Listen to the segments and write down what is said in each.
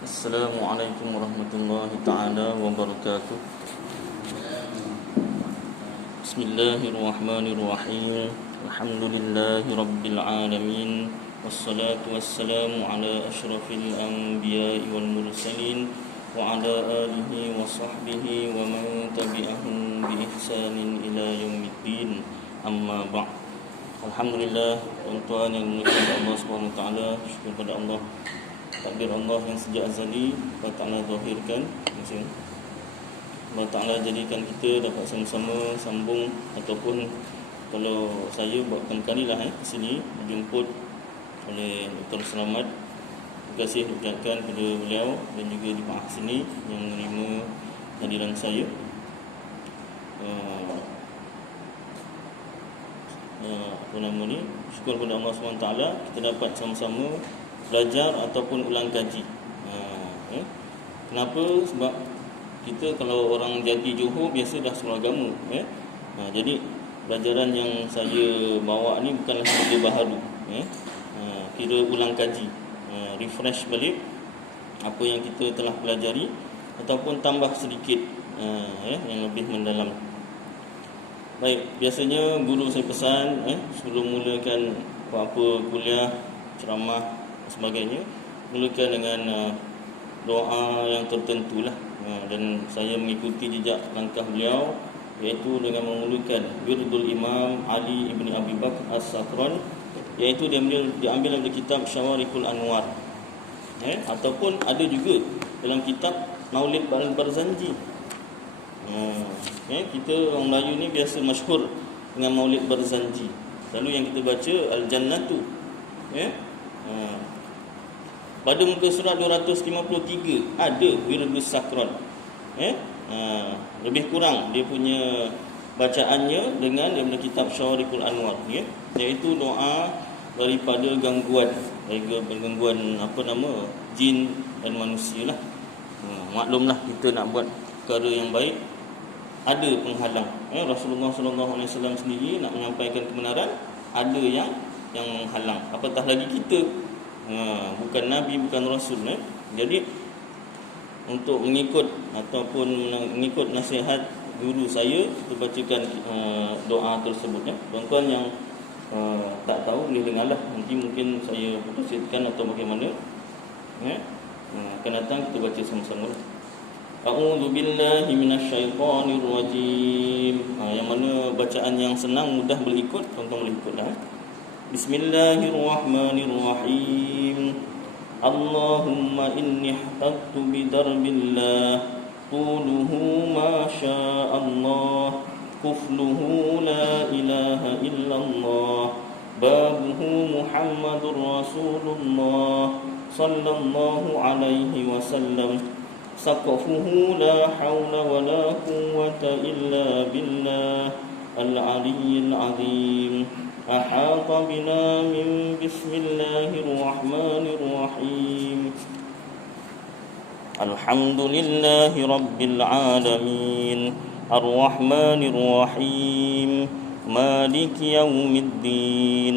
Assalamualaikum warahmatullahi taala wabarakatuh. Bismillahirrahmanirrahim. Alhamdulillahi rabbil alamin. Wassalatu wassalamu ala asyrafil anbiya'i wal mursalin wa ala alihi wa sahbihi wa man tabi'ahum bi ihsanin ila yaumiddin. Amma ba'd. Alhamdulillah, tuan-tuan yang dimuliakan Allah Subhanahu wa taala, syukur kepada Allah. Takdir Allah yang sejak azali Allah Ta'ala zahirkan, Allah Ta'ala jadikan kita dapat sama-sama sambung. Ataupun kalau saya buatkan kali lah ke sini dijemput oleh Dr. Selamat. Terima kasih ucapkan kepada beliau dan juga di Pak sini yang menerima hadiran saya. Syukur kepada Allah SWT kita dapat sama-sama belajar ataupun ulang kaji. Kenapa? Sebab kita kalau orang jadi Johor biasa dah sekolah agama. Jadi pelajaran yang saya bawa ni bukanlah benda baharu. Kira ulang kaji, refresh balik apa yang kita telah pelajari ataupun tambah sedikit yang lebih mendalam. Baik, biasanya guru saya pesan sebelum mulakan apa-apa kuliah, ceramah sebagainya, mulakan dengan doa yang tertentu lah. Dan saya mengikuti jejak langkah beliau, iaitu dengan memulakan Wirdul Imam Ali ibn Abi Bakr As-Sakran, iaitu diambil dari kitab Syawarikul Anwar. Ataupun ada juga dalam kitab Maulid Barzanji. Kita orang Melayu ni biasa masyhur dengan Maulid Barzanji. Lalu yang kita baca Al-Jannatu. Pada muka surat 253 ada Wirdus Sakran. Lebih kurang dia punya bacaannya dengan daripada kitab Syawarikul Anwar, iaitu doa daripada gangguan jin dan manusia lah. Maklumlah kita nak buat perkara yang baik ada penghalang. Rasulullah SAW sendiri nak menyampaikan kebenaran, ada yang menghalang, apatah lagi kita. Bukan Nabi, bukan Rasul. Jadi untuk mengikut ataupun mengikut nasihat guru saya, kita bacakan doa tersebut. Tuan-tuan yang tak tahu boleh dengarlah. Nanti mungkin saya putuskan atau bagaimana. Akan datang kita baca sama-sama. A'udzu billahi minasyaitonir rajim. Yang mana bacaan yang senang, mudah boleh ikut, tuan-tuan boleh ikutlah. Bismillahirrahmanirrahim. Allahumma inni ihtattu bidarbillah, tuluhu ma sya'allah, kufluhu la ilaha illallah, babuhu Muhammadur Rasulullah sallallahu alaihi wasallam, saqafuhu la hawla wa la quwwata illa billah al-aliyyil azim. أحاط بنا من بسم الله الرحمن الرحيم. الحمد لله رب العالمين الرحمن الرحيم مالك يوم الدين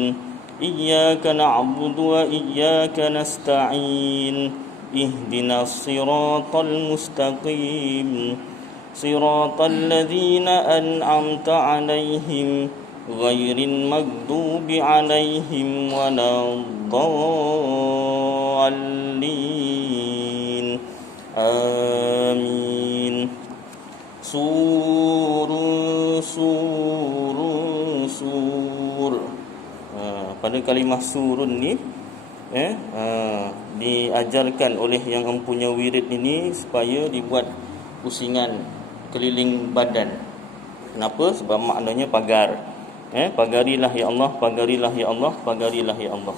إياك نعبد وإياك نستعين اهدنا الصراط المستقيم صراط الذين أنعمت عليهم غير المغضوب عليهم ولا الضالين آمين. Sur. Pada kalimah surun ni diajarkan oleh yang mempunyai wirid ini supaya dibuat pusingan keliling badan. Kenapa? Sebab maknanya pagar. Pagarilah ya Allah, pagarilah ya Allah, pagarilah ya Allah.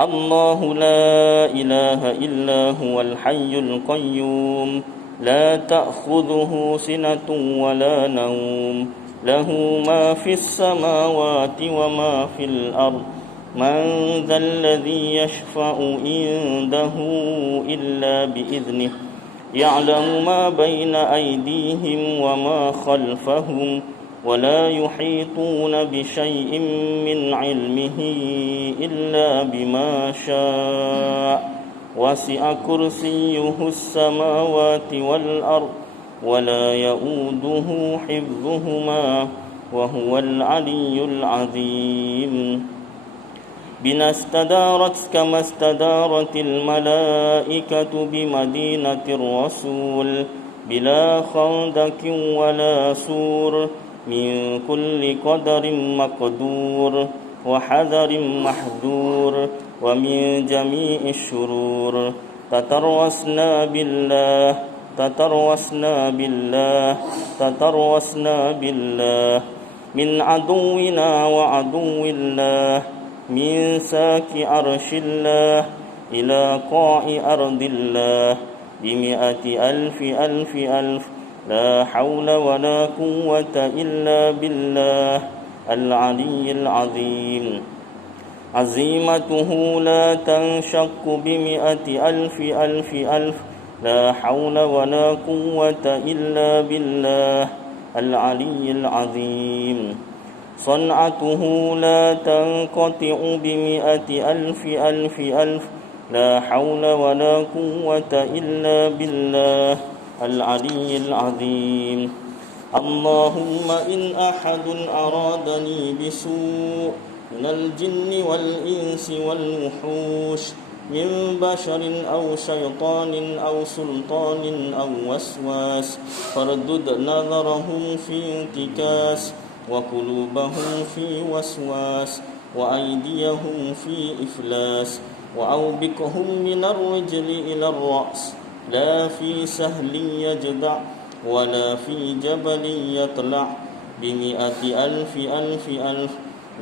Allahu la ilaha illa huwal hayyul qayyum, la ta'khudhuhu sinatun wa la nawm, lahu ma fis samawati wa ma fil ard, man dhal ladzi yashfa'u indahu illa bi'idhnihi, ya'lamu ma bayna aydihim wa ma khalfahum, ولا يحيطون بشيء من علمه إلا بما شاء وسع كرسيه السماوات والأرض ولا يؤوده حفظهما وهو العلي العظيم بنا استدارت كما استدارت الملائكة بمدينة الرسول بلا خندق ولا سور من كل قدر مقدور وحذر محذور ومن جميع الشرور تتروسنا بالله من عدونا وعدو الله من ساك عرش الله إلى قاع أرض الله بمئة ألف ألف ألف لا حول ولا قوة إلا بالله العلي العظيم عزيمته لا تنشق بمئة ألف ألف ألف لا حول ولا قوة إلا بالله العلي العظيم صنعته لا تنقطع بمئة ألف ألف ألف لا حول ولا قوة إلا بالله العلي العظيم اللهم إن أحد أرادني بسوء من الجن والإنس والوحوش من بشر أو شيطان أو سلطان أو وسواس فردد نظرهم في انتكاس وقلوبهم في وسواس وأيديهم في إفلاس وأوبكهم من الرجل إلى الرأس لا في سهل يجدع ولا في جبل يطلع بمئة ألف ألف ألف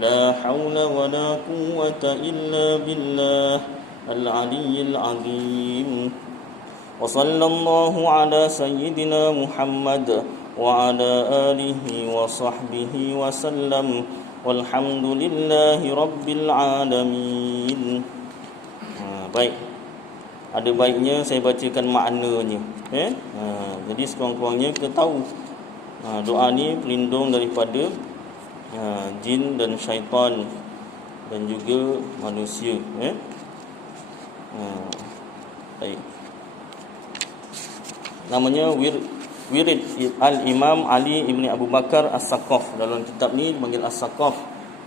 لا حول ولا قوة إلا بالله العلي العظيم وصلى الله على سيدنا محمد وعلى آله وصحبه وسلم والحمد لله رب العالمين. Baik, ada baiknya saya bacakan maknanya. Jadi sekurang-kurangnya kita tahu doa ni pelindung daripada jin dan syaitan dan juga manusia. Baik. Namanya Wirid Al-Imam Ali Ibn Abu Bakar As-Saqaf. Dalam kitab ni dipanggil As-Saqaf,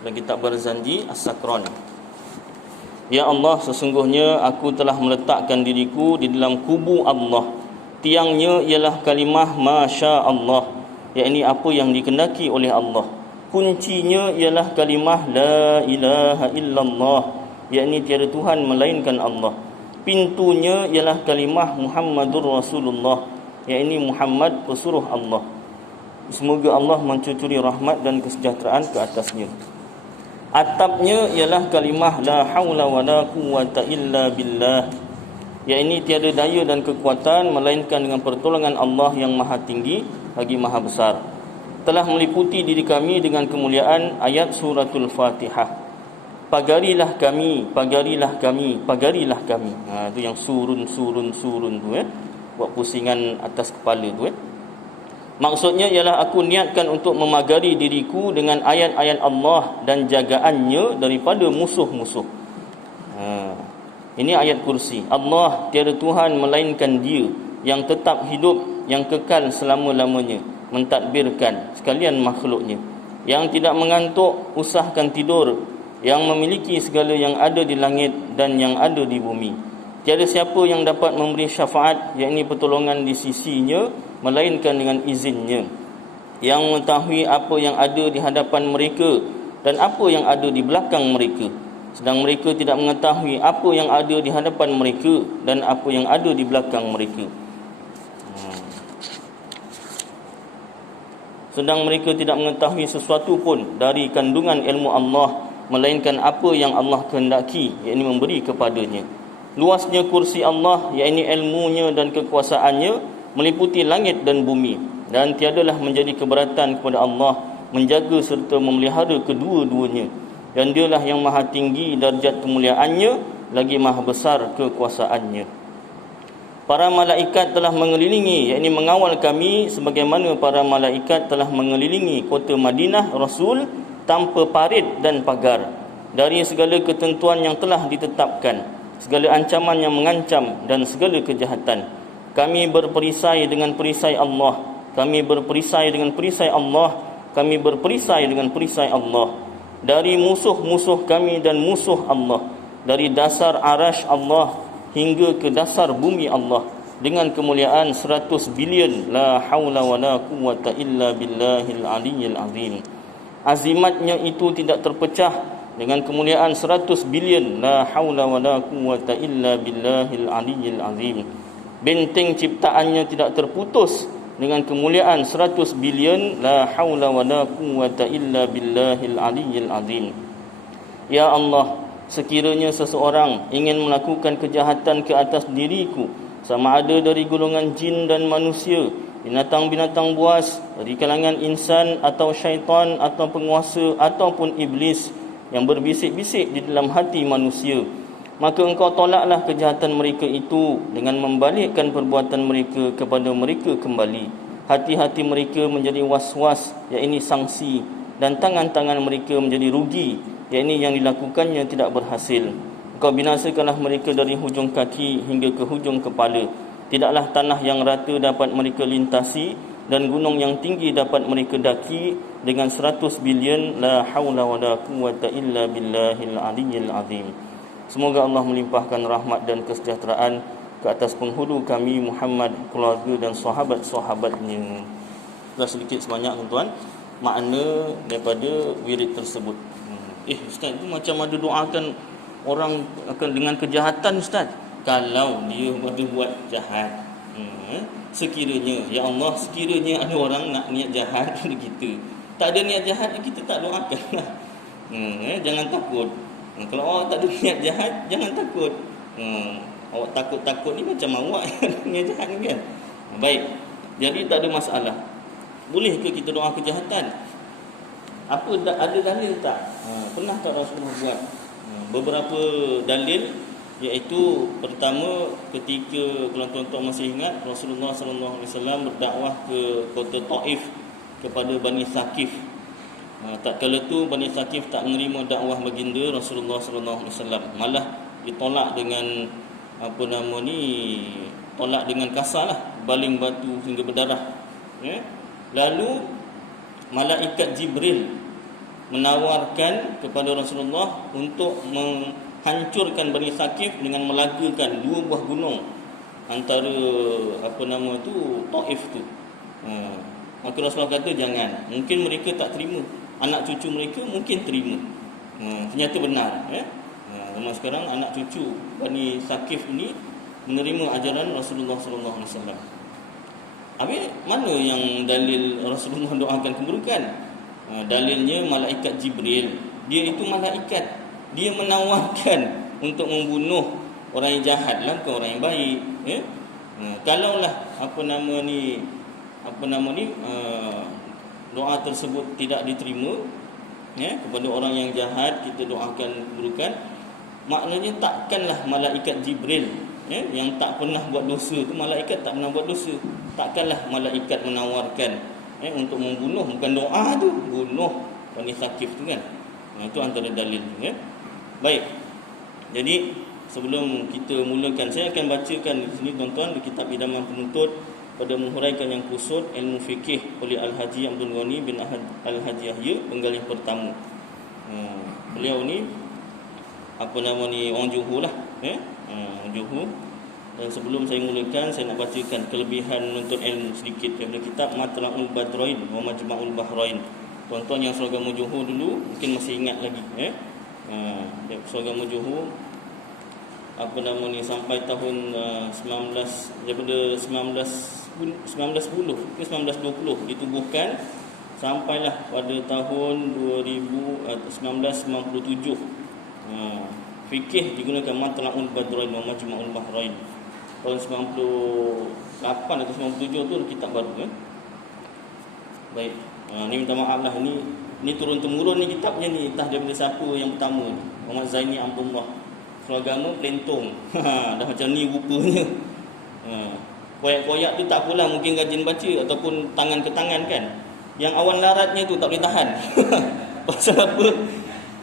dalam kitab Barzanji As-Sakran. Ya Allah, sesungguhnya aku telah meletakkan diriku di dalam kubu Allah. Tiangnya ialah kalimah Masya Allah, yakni apa yang dikehendaki oleh Allah. Kuncinya ialah kalimah La ilaha illallah, yakni tiada Tuhan melainkan Allah. Pintunya ialah kalimah Muhammadur Rasulullah, yakni Muhammad pesuruh Allah. Semoga Allah mencucuri rahmat dan kesejahteraan ke atasnya. Atapnya ialah kalimah La haula wala quwwata illa billah, yakni tiada daya dan kekuatan melainkan dengan pertolongan Allah yang maha tinggi lagi maha besar. Telah meliputi diri kami dengan kemuliaan ayat suratul Fatihah. Pagarilah kami, pagarilah kami, pagarilah kami. Itu yang surun tu buat pusingan atas kepala tu Maksudnya ialah aku niatkan untuk memagari diriku dengan ayat-ayat Allah dan jagaannya daripada musuh-musuh. Ini ayat kursi. Allah tiada Tuhan melainkan Dia yang tetap hidup, yang kekal selama-lamanya, mentadbirkan sekalian makhluknya, yang tidak mengantuk, usahakan tidur, yang memiliki segala yang ada di langit dan yang ada di bumi. Tiada siapa yang dapat memberi syafaat, yakni pertolongan di sisinya, melainkan dengan izinnya, yang mengetahui apa yang ada di hadapan mereka dan apa yang ada di belakang mereka, sedang mereka tidak mengetahui apa yang ada di hadapan mereka dan apa yang ada di belakang mereka. Sedang mereka tidak mengetahui sesuatu pun dari kandungan ilmu Allah, melainkan apa yang Allah kehendaki, yakni memberi kepadanya. Luasnya kursi Allah, yakni ilmunya dan kekuasaannya, meliputi langit dan bumi, dan tiadalah menjadi keberatan kepada Allah menjaga serta memelihara kedua-duanya, dan Dialah yang maha tinggi darjat kemuliaannya, lagi maha besar kekuasaannya. Para malaikat telah mengelilingi, yakni mengawal kami sebagaimana para malaikat telah mengelilingi kota Madinah Rasul tanpa parit dan pagar, dari segala ketentuan yang telah ditetapkan. segala ancaman yang mengancam dan segala kejahatan. Kami berperisai dengan perisai Allah. Kami berperisai dengan perisai Allah. Kami berperisai dengan perisai Allah dari musuh-musuh kami dan musuh Allah, dari dasar arasy Allah hingga ke dasar bumi Allah, dengan kemuliaan 100 bilion, la haula wala quwwata illa billahil aliyyil azim. Azimatnya itu tidak terpecah, dengan kemuliaan 100 bilion, la haula wala quwwata illa billahil aliyyil azim. Benteng ciptaannya tidak terputus, dengan kemuliaan 100 bilion, la haula wala quwwata illa billahil aliyyil azim. Ya Allah, sekiranya seseorang ingin melakukan kejahatan ke atas diriku, sama ada dari golongan jin dan manusia, binatang-binatang buas, dari kalangan insan atau syaitan atau penguasa ataupun iblis yang berbisik-bisik di dalam hati manusia, maka engkau tolaklah kejahatan mereka itu dengan membalikkan perbuatan mereka kepada mereka kembali. Hati-hati mereka menjadi was-was, iaitu sangsi, dan tangan-tangan mereka menjadi rugi, iaitu yang dilakukannya tidak berhasil. Engkau binasakanlah mereka dari hujung kaki hingga ke hujung kepala. Tidaklah tanah yang rata dapat mereka lintasi, dan gunung yang tinggi dapat mereka daki, dengan 100 bilion, la haula wala quwwata illa billahil aliyyil azim. Semoga Allah melimpahkan rahmat dan kesejahteraan ke atas penghulu kami Muhammad, keluarga dan sahabat-sahabatnya. Sudah sedikit sebanyak tuan-tuan makna daripada wirid tersebut. Ustaz, itu macam ada doakan orang akan dengan kejahatan, Ustaz. Kalau dia buat jahat, sekiranya, ya Allah, sekiranya ada orang nak niat jahat pada kita, tak ada niat jahat, kita tak doakan lah. Jangan takut. Kalau awak tak ada niat jahat, jangan takut. Awak takut-takut ni macam awak niat jahat ni kan. Baik, jadi tak ada masalah. Boleh ke kita doa kejahatan? Apa ada dalil tak? Pernah tak Rasulullah buat? Beberapa dalil, iaitu pertama, ketika kalau tuan-tuan masih ingat, Rasulullah SAW berdakwah ke kota Taif kepada Bani Thaqif. Tak kala tu Bani Thaqif tak menerima dakwah baginda Rasulullah SAW, malah ditolak dengan tolak dengan kasarlah, baling batu hingga berdarah. Lalu malaikat Jibril menawarkan kepada Rasulullah untuk menghancurkan Bani Thaqif dengan melagakan 2 buah gunung antara Taif tu. Maka Rasulullah kata jangan. Mungkin mereka tak terima, anak cucu mereka mungkin terima. Ternyata benar. Zaman sekarang anak cucu Bani Thaqif ni menerima ajaran Rasulullah SAW. Habis mana yang dalil Rasulullah doakan keburukan? Dalilnya malaikat Jibril. Dia itu malaikat. Dia menawarkan untuk membunuh orang yang jahat lah, bukan orang yang baik. Kalaulah doa tersebut tidak diterima, kepada orang yang jahat kita doakan keburukan, maknanya takkanlah malaikat Jibril yang tak pernah buat dosa tu, malaikat tak pernah buat dosa, takkanlah malaikat menawarkan untuk membunuh, bukan doa tu, bunuh Bani Thaqif tu kan. Itu antara dalil. Baik. Jadi sebelum kita mulakan, saya akan bacakan di sini tuan-tuan di kitab Idaman Penuntut pada menghuraikan yang kusut ilmu fikih oleh Al-Haji Abdul Ghani bin Al-Haji Yahya, penggalih pertama. Beliau ni orang Johor lah, orang Johor. Dan sebelum saya mulakan, saya nak bacakan kelebihan menuntut ilmu sedikit daripada kitab Matla'ul Badrain wa Majma'ul Bahrain. Tuan-tuan yang seragama Johor dulu mungkin masih ingat lagi, seragama Johor sampai tahun 1910 ke 1920 ditubuhkan, sampailah pada tahun 1997 fikih digunakan Matla'ul Badrain wa Majma'ul Bahrain. Tahun 98 atau 97 tu kitab baru. Baik, ni minta maaf lah, ni turun-temurun ni kitabnya ni, entah daripada siapa yang pertama ni, Muhammad Zaini Abdullah. Seragama pelentong. Dah macam ni rupanya. Koyak-koyak tu tak apalah, mungkin rajin baca ataupun tangan ke tangan kan. Yang awan laratnya tu tak boleh tahan. Pasal apa?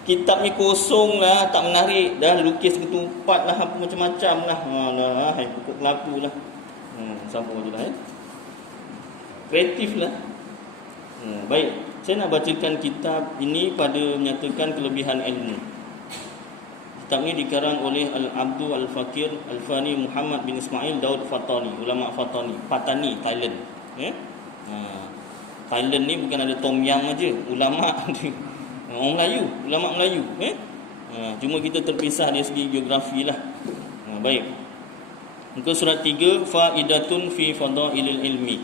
kitab ni kosong lah, tak menarik, dah lukis ketupat lah, apa macam-macam lah. Pokok kelabu lah. Sama je lah. Kreatif lah. Baik, saya nak bacakan kitab ini pada menyatakan kelebihan ilmu. Kitab ini dikarang oleh Al-Abdu Al-Fakir Al-Fani Muhammad bin Ismail Daud Fatani, ulama Patani, Thailand. Thailand ni bukan ada Tom Yam aja, ulama orang Melayu, ulama Melayu. Cuma kita terpisah dari segi geografi lah. Baik. Muka surat 3, faidatun fi fadailil ilmi.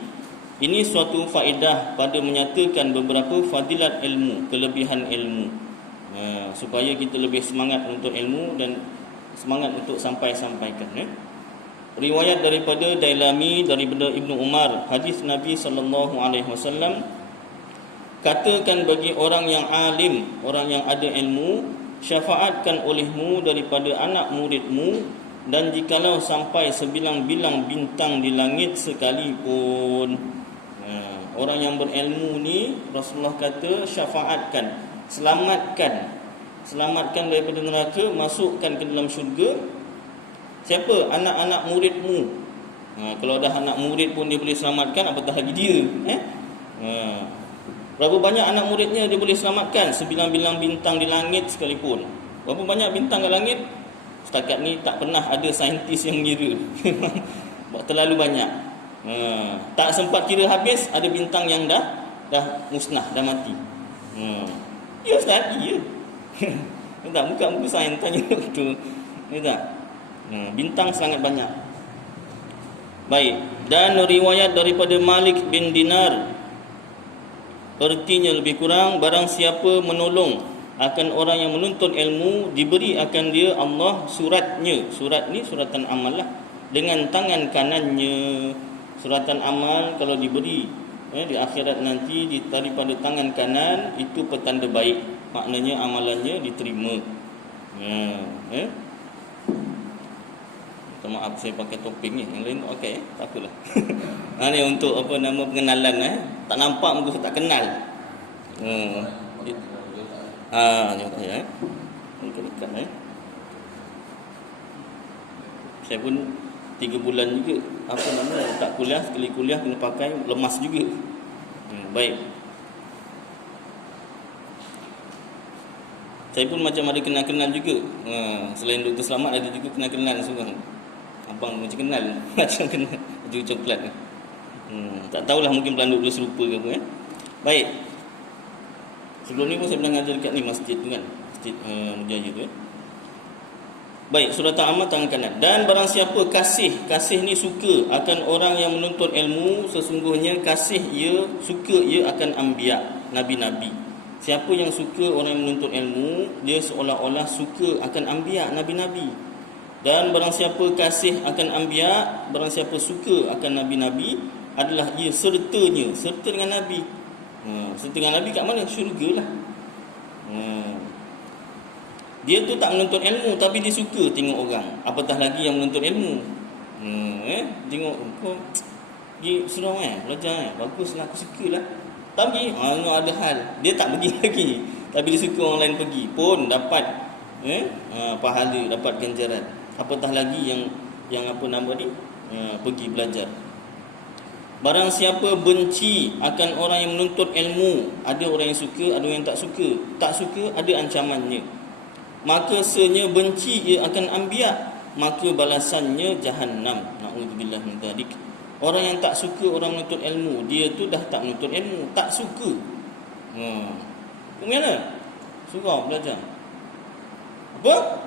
Ini suatu faedah pada menyatakan beberapa fadilat ilmu, kelebihan ilmu. Supaya kita lebih semangat untuk ilmu dan semangat untuk sampaikan. Riwayat daripada Dailami daripada Ibnu Umar, hadis Nabi SAW, katakan bagi orang yang alim, orang yang ada ilmu, syafaatkan olehmu daripada anak muridmu, dan jikalau sampai sebilang-bilang bintang di langit sekalipun. Orang yang berilmu ni Rasulullah kata syafaatkan, selamatkan daripada neraka, masukkan ke dalam syurga. Siapa? Anak-anak muridmu. Kalau dah anak murid pun dia boleh selamatkan, apatah lagi dia. Berapa banyak anak muridnya dia boleh selamatkan? Sebilang-bilang bintang di langit sekalipun. Berapa banyak bintang di langit? Setakat ni tak pernah ada saintis yang mengira. Terlalu banyak. Tak sempat kira habis, ada bintang yang dah musnah, dah mati. Ya Ustaz, ya. Tak buka buku sains tanya betul. Ya tak? Bintang sangat banyak. Baik, dan riwayat daripada Malik bin Dinar, artinya lebih kurang, barang siapa menolong akan orang yang menuntut ilmu, diberi akan dia Allah suratnya. Surat ni suratan amal lah, dengan tangan kanannya. Suratan amal kalau diberi di akhirat nanti daripada tangan kanan, itu petanda baik, maknanya amalannya diterima. Maaf saya pakai topeng ni, yang lain okey, tak apalah. Ni untuk apa nama pengenalan tak nampak muka tak kenal. Jom saya dekat. Saya pun 3 bulan juga apa nama tak kuliah, sekali kuliah kena pakai, lemas juga. Baik. Saya pun macam ada kenal-kenal juga. Selain Dr. Selamat, ada juga kenal-kenal seorang. Abang macam kenal, macam kenal juga coklat. Tak tahulah, mungkin pelanduk dia serupa ke apa. Baik. Sebelum ni pun saya pernah ngajar dekat ni masjid tu kan, Masjid Mujaya tu. Baik, surah Al-Ammah tangan kanan. Dan barang siapa kasih ni suka akan orang yang menuntut ilmu, sesungguhnya kasih suka ia akan anbiya, nabi-nabi. Siapa yang suka orang yang menuntut ilmu, dia seolah-olah suka akan anbiya, nabi-nabi. Dan barang siapa kasih akan anbiya, barang siapa suka akan nabi-nabi, adalah ia serta dengan nabi. Serta dengan nabi kat mana? Syurga lah. Dia tu tak menuntut ilmu, tapi dia suka tengok orang. Apatah lagi yang menuntut ilmu. Tengok kau pergi surau belajar baguslah, aku sukalah. Tapi ada hal, dia tak pergi lagi, tapi dia suka orang lain pergi, pun dapat pahala, dapat ganjaran. Apatah lagi yang apa nama ni, pergi belajar. Barang siapa benci akan orang yang menuntut ilmu, ada orang yang suka, ada orang yang tak suka. Tak suka, ada ancamannya. Maka senya benci ia akan anbiya, maka balasannya jahannam. Na'udzubillah min dzalik. Orang yang tak suka orang menuntut ilmu, dia tu dah tak menuntut ilmu, tak suka. Kemana? Surau belajar. Apa?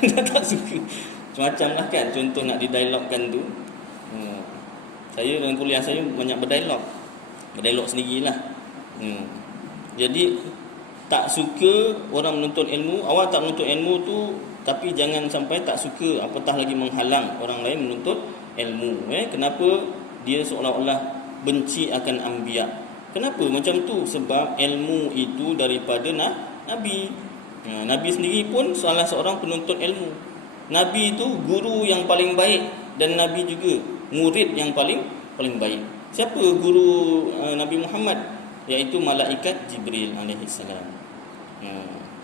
Dah tak suka. Macam lah kan, contoh nak didialogkan tu. Saya dalam kuliah saya banyak berdialog sendirilah. Jadi tak suka orang menuntut ilmu. Awak tak menuntut ilmu tu, tapi jangan sampai tak suka, apatah lagi menghalang orang lain menuntut ilmu. Kenapa dia seolah-olah benci akan anbiya? Kenapa macam tu? Sebab ilmu itu daripada Nabi. Nabi sendiri pun salah seorang penuntut ilmu. Nabi itu guru yang paling baik, dan Nabi juga murid yang paling baik. Siapa guru Nabi Muhammad? Iaitu malaikat Jibril alaihi salam.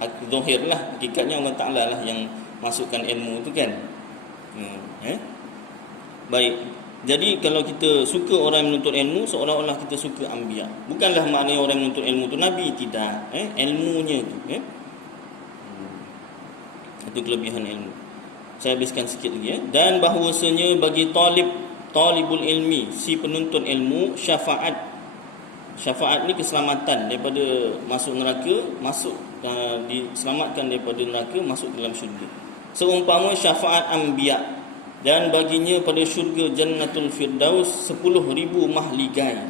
zahir lah, hakikatnya Allah Ta'ala lah yang masukkan ilmu tu kan. Baik. Jadi kalau kita suka orang menuntut ilmu, seolah-olah kita suka anbiya. Bukanlah maknanya orang menuntut ilmu tu nabi, tidak. Ilmunya tu. Itu kelebihan ilmu. Saya habiskan sikit lagi. Dan bahawasanya bagi talibul ilmi, si penuntut ilmu, syafaat. Syafaat ni keselamatan daripada masuk neraka, diselamatkan daripada neraka, masuk dalam syurga. Seumpama syafaat anbiya, dan baginya pada syurga Jannatul Firdaus 10,000 mahligai.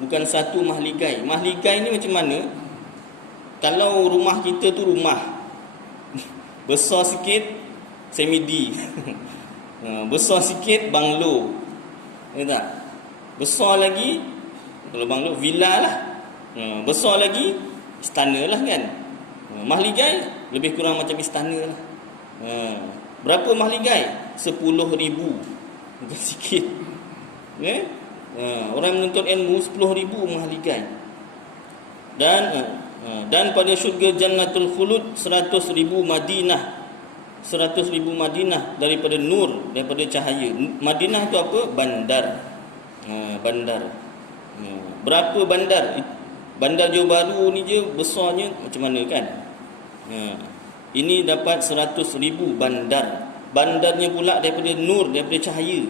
Bukan satu mahligai. Mahligai ni macam mana? Kalau rumah kita tu rumah besar sikit semi-D. Besar sikit banglo. Tak? Besar lagi, kalau banglo villa lah. Besar lagi istana lah kan. Mahligai lebih kurang macam istana lah. Berapa mahligai? 10,000. Bukan sikit. Orang menuntut ilmu 10,000 mahligai. Dan pada syurga Jannatul Khulud 100,000 Madinah. 100,000 Madinah daripada nur, daripada cahaya. Madinah tu apa? Bandar. Bandar. Berapa bandar? Bandar Johor Bahru ni je besarnya macam mana kan? Ini dapat 100,000 bandar. Bandarnya pula daripada nur, daripada cahaya.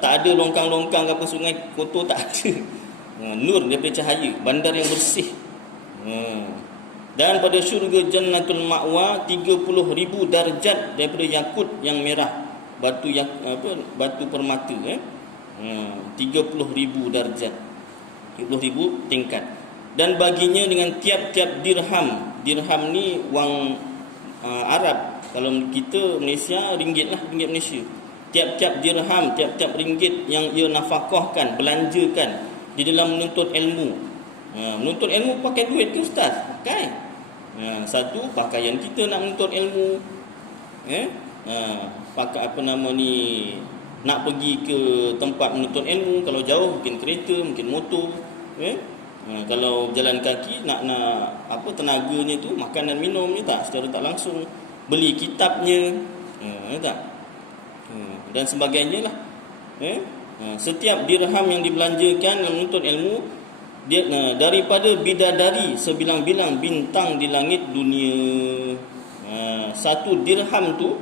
Tak ada longkang-longkang ke apa, sungai kotor, tak ada. Nur daripada cahaya, bandar yang bersih. Dan pada syurga Jannatul Ma'wa 30,000 darjat daripada yakut yang merah, batu permata. 30,000 darjat, 30,000 tingkat. Dan baginya dengan tiap-tiap dirham. Dirham ni wang Arab. Kalau kita Malaysia, ringgit lah, ringgit Malaysia. Tiap-tiap dirham, tiap-tiap ringgit yang ia nafkahkan, belanjakan di dalam menuntut ilmu. Menuntut ilmu pakai duit ke ustaz? Pakai. Satu, pakaian kita nak menuntut ilmu. Pakai apa nama ni, nak pergi ke tempat menuntut ilmu. Kalau jauh mungkin kereta, mungkin motor. Kalau jalan kaki nak apa tenaganya tu, makanan minumnya tak secara tak langsung, beli kitabnya, tak? Dan sebagainya lah. Setiap dirham yang dibelanjakan dalam menuntut ilmu, dia daripada bidadari sebilang-bilang bintang di langit dunia. Satu dirham tu,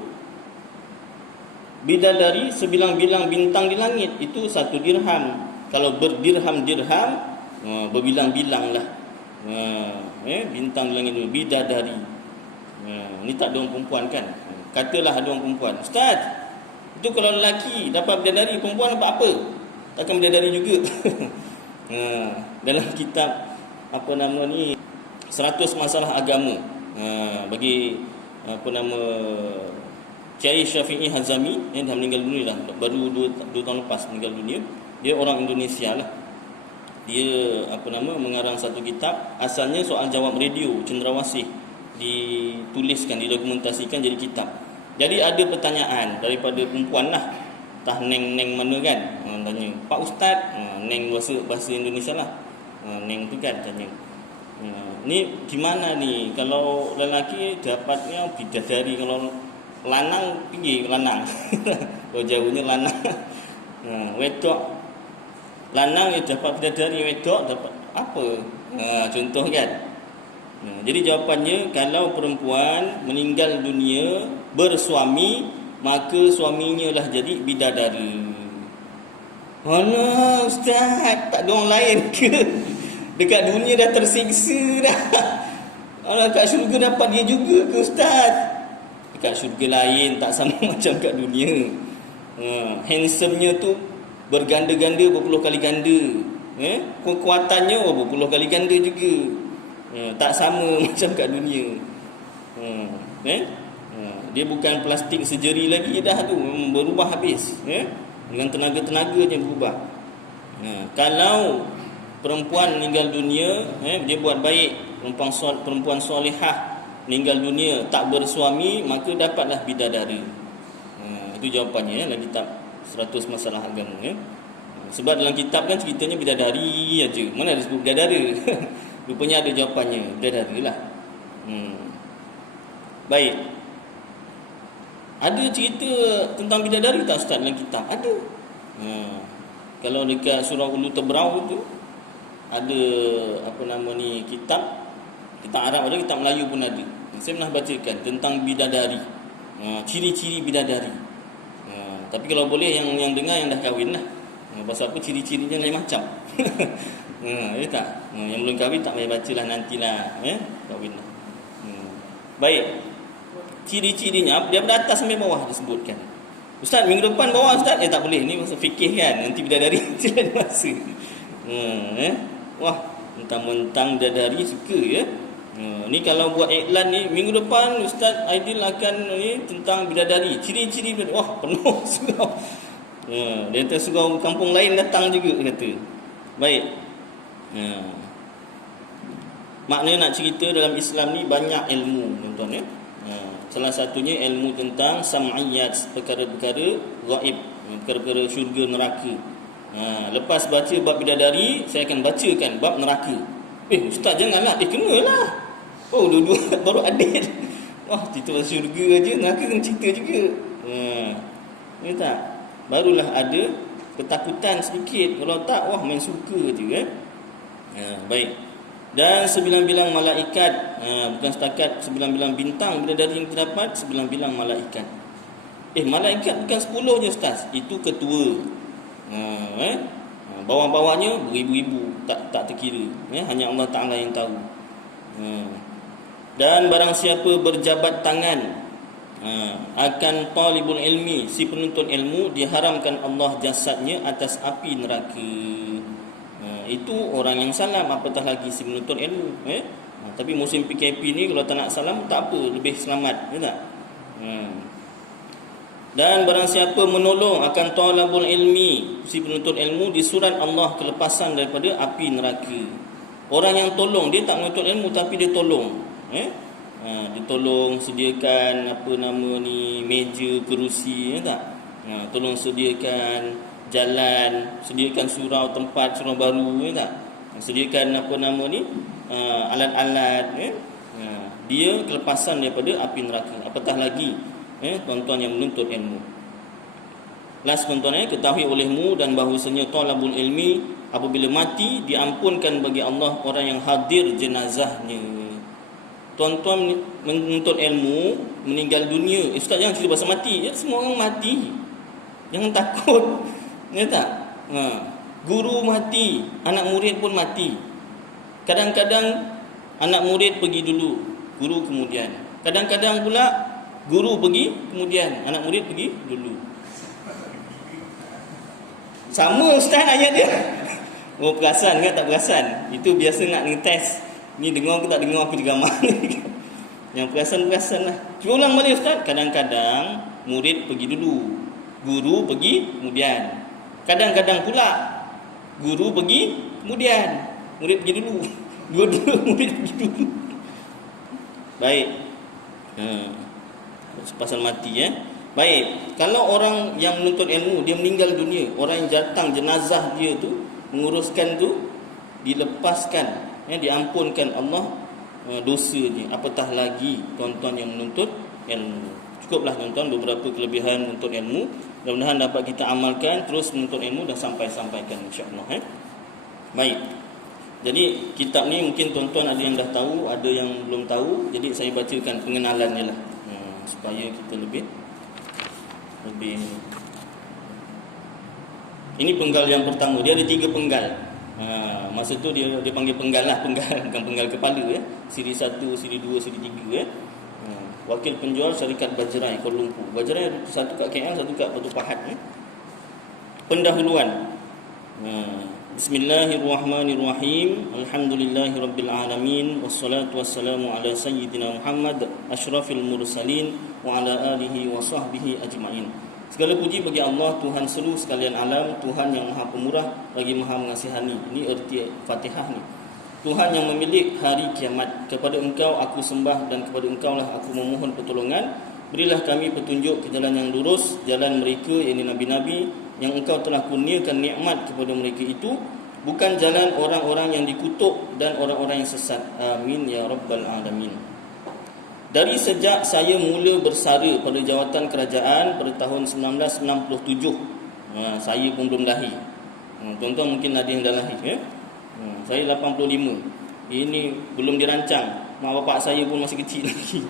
bidadari sebilang-bilang bintang di langit, itu satu dirham. Kalau berdirham-dirham, berbilang-bilang lah. Bintang di langit dunia, bidadari. Ni tak ada orang perempuan kan? Katalah ada orang perempuan, ustaz, itu kalau lelaki dapat bidadari, perempuan dapat apa? Takkan bidadari juga. Dalam kitab apa nama ni, 100 masalah agama, bagi apa nama Kiai Syafi'i Hazami, yang dah meninggal dunia dah, baru 2 tahun lepas meninggal dunia. Dia orang Indonesia lah. Dia apa nama mengarang satu kitab, asalnya soal jawab radio cendrawasih, dituliskan, didokumentasikan jadi kitab. Jadi ada pertanyaan daripada perempuan lah, tah neng mana kan, tanya, Pak Ustaz, neng bahasa Indonesia lah, neng tu kan tanya, ni gimana ni kalau lelaki dapatnya bidadari, kalau lanang pergi lanang. Kalau jauhnya lanang. Wedok lanang dia dapat bidadari, wedok dapat apa? Contoh kan. Jadi jawapannya, kalau perempuan meninggal dunia bersuami, maka suaminya lah jadi bidadari. Mana ustaz, tak ada orang lain ke? Dekat dunia dah tersiksa dah. Alah, kat syurga dapat dia juga ke ustaz? Dekat syurga lain, tak sama macam kat dunia. Handsome-nya tu berganda-ganda, berpuluh kali ganda. Kekuatannya berpuluh kali ganda juga. Tak sama macam kat dunia. Dia bukan plastik sejeri lagi dah tu, berubah habis. Dengan tenaga-tenaganya berubah. Kalau perempuan meninggal dunia, dia buat baik, perempuan solehah meninggal dunia tak bersuami, maka dapatlah bidadari. Itu jawapannya dalam kitab 100 masalah agama. Sebab dalam kitab kan ceritanya bidadari aja. Mana ada sebut bidadara? Rupanya ada jawapannya, bidadari lah. Baik. Ada cerita tentang bidadari tak Ustaz dalam kitab? Ada. Kalau dekat surah Ulu Tebrau tu ada kitab Arab ada, kitab Melayu pun ada. Saya pernah bacakan tentang bidadari. Ciri-ciri bidadari. Tapi kalau boleh yang dengar yang dah kahwin lah. Pasal apa ciri-cirinya lain macam. Ya tak? Yang belum kahwin tak payah bacalah, nantilah kahwin lah. Baik. Ciri-cirinya daripada atas sampai bawah disebutkan. Ustaz, minggu depan bawah Ustaz. Tak boleh. Ni masa fikih kan. Nanti bidadari jalan masa. Wah, mentang-mentang bidadari suka ya. Ni kalau buat iklan ni minggu depan Ustaz Aidil akan tentang bidadari. Ciri-ciri bidadari. Wah, penuh surau. Dia kata surau kampung lain datang juga kata. Baik. Maknanya nak cerita dalam Islam ni banyak ilmu tuan-tuan ya. Salah satunya ilmu tentang sam'iyat, perkara-perkara gaib, perkara-perkara syurga neraka. Lepas baca bab bidadari, saya akan bacakan bab neraka. Ustaz janganlah, kenalah. Dua-dua baru adil. Wah, cerita syurga aja, neraka kena cerita juga. Ya tak? Barulah ada ketakutan sedikit. Kalau tak, wah main suka je baik. Dan 9 bilang malaikat, bukan setakat 9 bilang bintang bidadari yang terdapat, 9 bilang malaikat. Malaikat bukan 10 je Ustaz, itu ketua. Bawah-bawahnya beribu-ribu, tak terkira. Hanya Allah Ta'ala yang tahu. Dan barang siapa berjabat tangan akan talibul ilmi, si penuntut ilmu, diharamkan Allah jasadnya atas api neraka. Itu orang yang salam, apatah lagi si menuntut ilmu. Tapi musim PKP ni kalau tak nak salam tak apa, lebih selamat, ya tak? Dan barang siapa menolong akan talabul ilmi, si penuntut ilmu, disurat Allah kelepasan daripada api neraka. Orang yang tolong, dia tak menuntut ilmu tapi dia tolong. Dia tolong sediakan meja, kerusi, ya tak? Tolong sediakan jalan, sediakan surau baru, ya tak? Sediakan alat-alat, dia kelepasan daripada api neraka. Apatah lagi tuan-tuan yang menuntut ilmu. Last tuan-tuan, ketahui olehmu dan bahawasanya talabul ilmi apabila mati diampunkan bagi Allah orang yang hadir jenazahnya. Tuan-tuan menuntut ilmu, meninggal dunia, Ustaz jangan cerita pasal mati. Semua orang mati. Jangan takut. Ya tak? Guru mati, anak murid pun mati. Kadang-kadang anak murid pergi dulu, guru kemudian. Kadang-kadang pula guru pergi kemudian anak murid pergi dulu. Sama Ustaz ayat dia. Perasan ke tak perasan? Itu biasa nak ngetes. Ni dengar ke tak dengar, aku juga amal. Yang perasan lah. Cuba ulang balik Ustaz. Kadang-kadang murid pergi dulu, guru pergi kemudian. Kadang-kadang pula guru pergi kemudian murid pergi dulu. Dua-dua murid pergi dulu. Baik. Pasal mati Baik. Kalau orang yang menuntut ilmu dia meninggal dunia, orang yang datang jenazah dia tu menguruskan tu, dilepaskan, diampunkan Allah dosanya. Apatah lagi tuan-tuan yang menuntut ilmu. Cukuplah tuan-tuan beberapa kelebihan menuntut ilmu. Mudah-mudahan dapat kita amalkan. Terus menuntut ilmu dah sampaikan insya-Allah. Baik. Jadi kitab ni mungkin tuan-tuan ada yang dah tahu, ada yang belum tahu. Jadi saya bacakan pengenalannya lah, supaya kita lebih. Ini penggal yang pertama. Dia ada 3 penggal. Masa tu dia panggil penggal lah, bukan penggal kepala Siri 1, siri 2, siri 3 Wakil penjual syarikat Bajrai Kuala Lumpur. Bajrai satu kat KL, satu kat Batu Pahat. Pendahuluan. Bismillahirrahmanirrahim. Alhamdulillahirabbil alamin wassalatu wassalamu ala sayyidina Muhammad asyrafil mursalin wa ala alihi wa sahbihi ajmain. Segala puji bagi Allah, Tuhan seluruh sekalian alam, Tuhan yang Maha Pemurah lagi Maha Mengasihani. Ini erti Fatihah ni. Tuhan yang memiliki hari kiamat, kepada Engkau aku sembah dan kepada Engkau lah aku memohon pertolongan. Berilah kami petunjuk ke jalan yang lurus, jalan mereka, yakni nabi-nabi yang Engkau telah kurniakan nikmat kepada mereka itu, bukan jalan orang-orang yang dikutuk dan orang-orang yang sesat. Amin ya rabbal alamin. Dari sejak saya mula bersara pada jawatan kerajaan pada tahun 1967. Saya pun belum lahir. Tuan-tuan mungkin ada yang dah lahir ya. Saya 85. Ini belum dirancang. Mak bapak saya pun masih kecil lagi.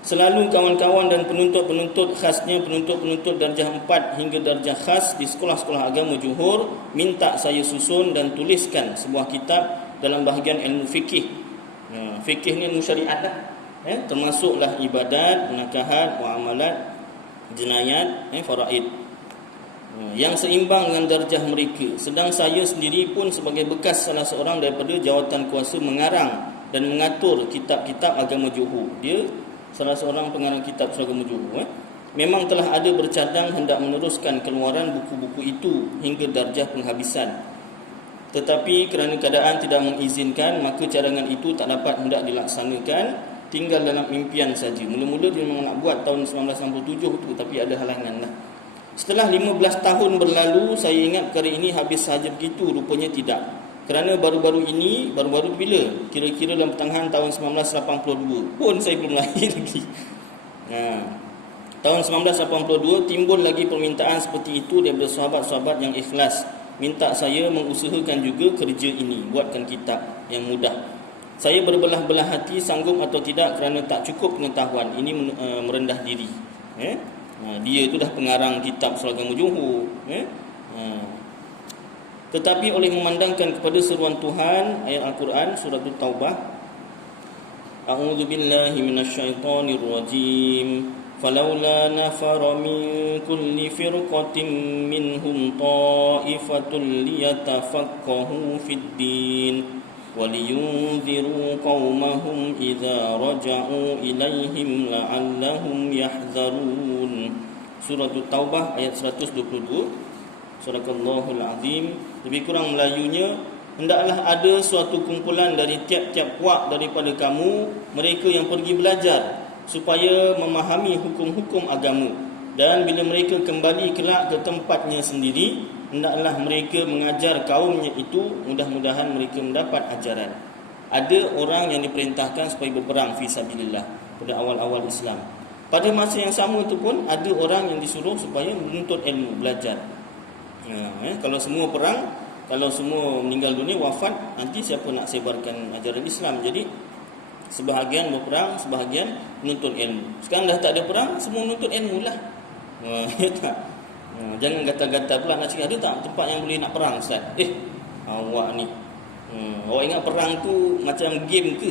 Selalu kawan-kawan dan penuntut-penuntut, khasnya penuntut-penuntut darjah 4 hingga darjah khas di sekolah-sekolah agama Johor minta saya susun dan tuliskan sebuah kitab dalam bahagian ilmu fikih. Fikih ni ilmu syariat lah. Termasuklah ibadat, nakahat, muamalat, jenayat, faraid. Yang seimbang dengan darjah mereka. Sedang saya sendiri pun sebagai bekas salah seorang daripada jawatan kuasa mengarang dan mengatur kitab-kitab agama Johor. Dia salah seorang pengarang kitab agama Johor. Memang telah ada bercadang hendak meneruskan keluaran buku-buku itu hingga darjah penghabisan. Tetapi kerana keadaan tidak mengizinkan, maka cadangan itu tak dapat hendak dilaksanakan, tinggal dalam impian saja. Mula-mula dia memang nak buat tahun 1967 tu, tapi ada halangan lah. Setelah 15 tahun berlalu, saya ingat perkara ini habis sahaja begitu, rupanya tidak. Kerana baru-baru bila? Kira-kira dalam pertengahan tahun 1982. Pun saya belum lahir lagi. Tahun 1982 timbul lagi permintaan seperti itu daripada sahabat-sahabat yang ikhlas. Minta saya mengusahakan juga kerja ini, buatkan kitab yang mudah. Saya berbelah-belah hati sanggup atau tidak kerana tak cukup pengetahuan. Ini merendah diri. Dia tu dah pengarang kitab Seragam Johor. Tetapi oleh memandangkan kepada seruan Tuhan, ayat Al-Quran surah Taubah, A'udzu billahi minasyaitonir rajim. Falaula nafara min kulli firqatin minhum ta'ifatul liyatafaqahu fid din waliyunziru qaumahum idza raja'u ilaihim la'allahum yahzarun. Surah Taubah ayat 122. Surakallahul azim. Lebih kurang Melayunya, hendaklah ada suatu kumpulan dari tiap-tiap puak daripada kamu, mereka yang pergi belajar supaya memahami hukum-hukum agama, dan bila mereka kembali kelak ke tempatnya sendiri, hendaklah mereka mengajar kaumnya itu, mudah-mudahan mereka mendapat ajaran. Ada orang yang diperintahkan supaya berperang fi sabilillah pada awal-awal Islam. Pada masa yang sama itu pun ada orang yang disuruh supaya menuntut ilmu, belajar. Kalau semua perang, kalau semua meninggal dunia, wafat, nanti siapa nak sebarkan ajaran Islam? Jadi sebahagian berperang, sebahagian menuntut ilmu. Sekarang dah tak ada perang, semua menuntut ilmu lah. Ya tak? Jangan gata-gata pula nak cakap, ada tak tempat yang boleh nak perang, Ustaz? Awak ni, awak ingat perang tu macam game ke?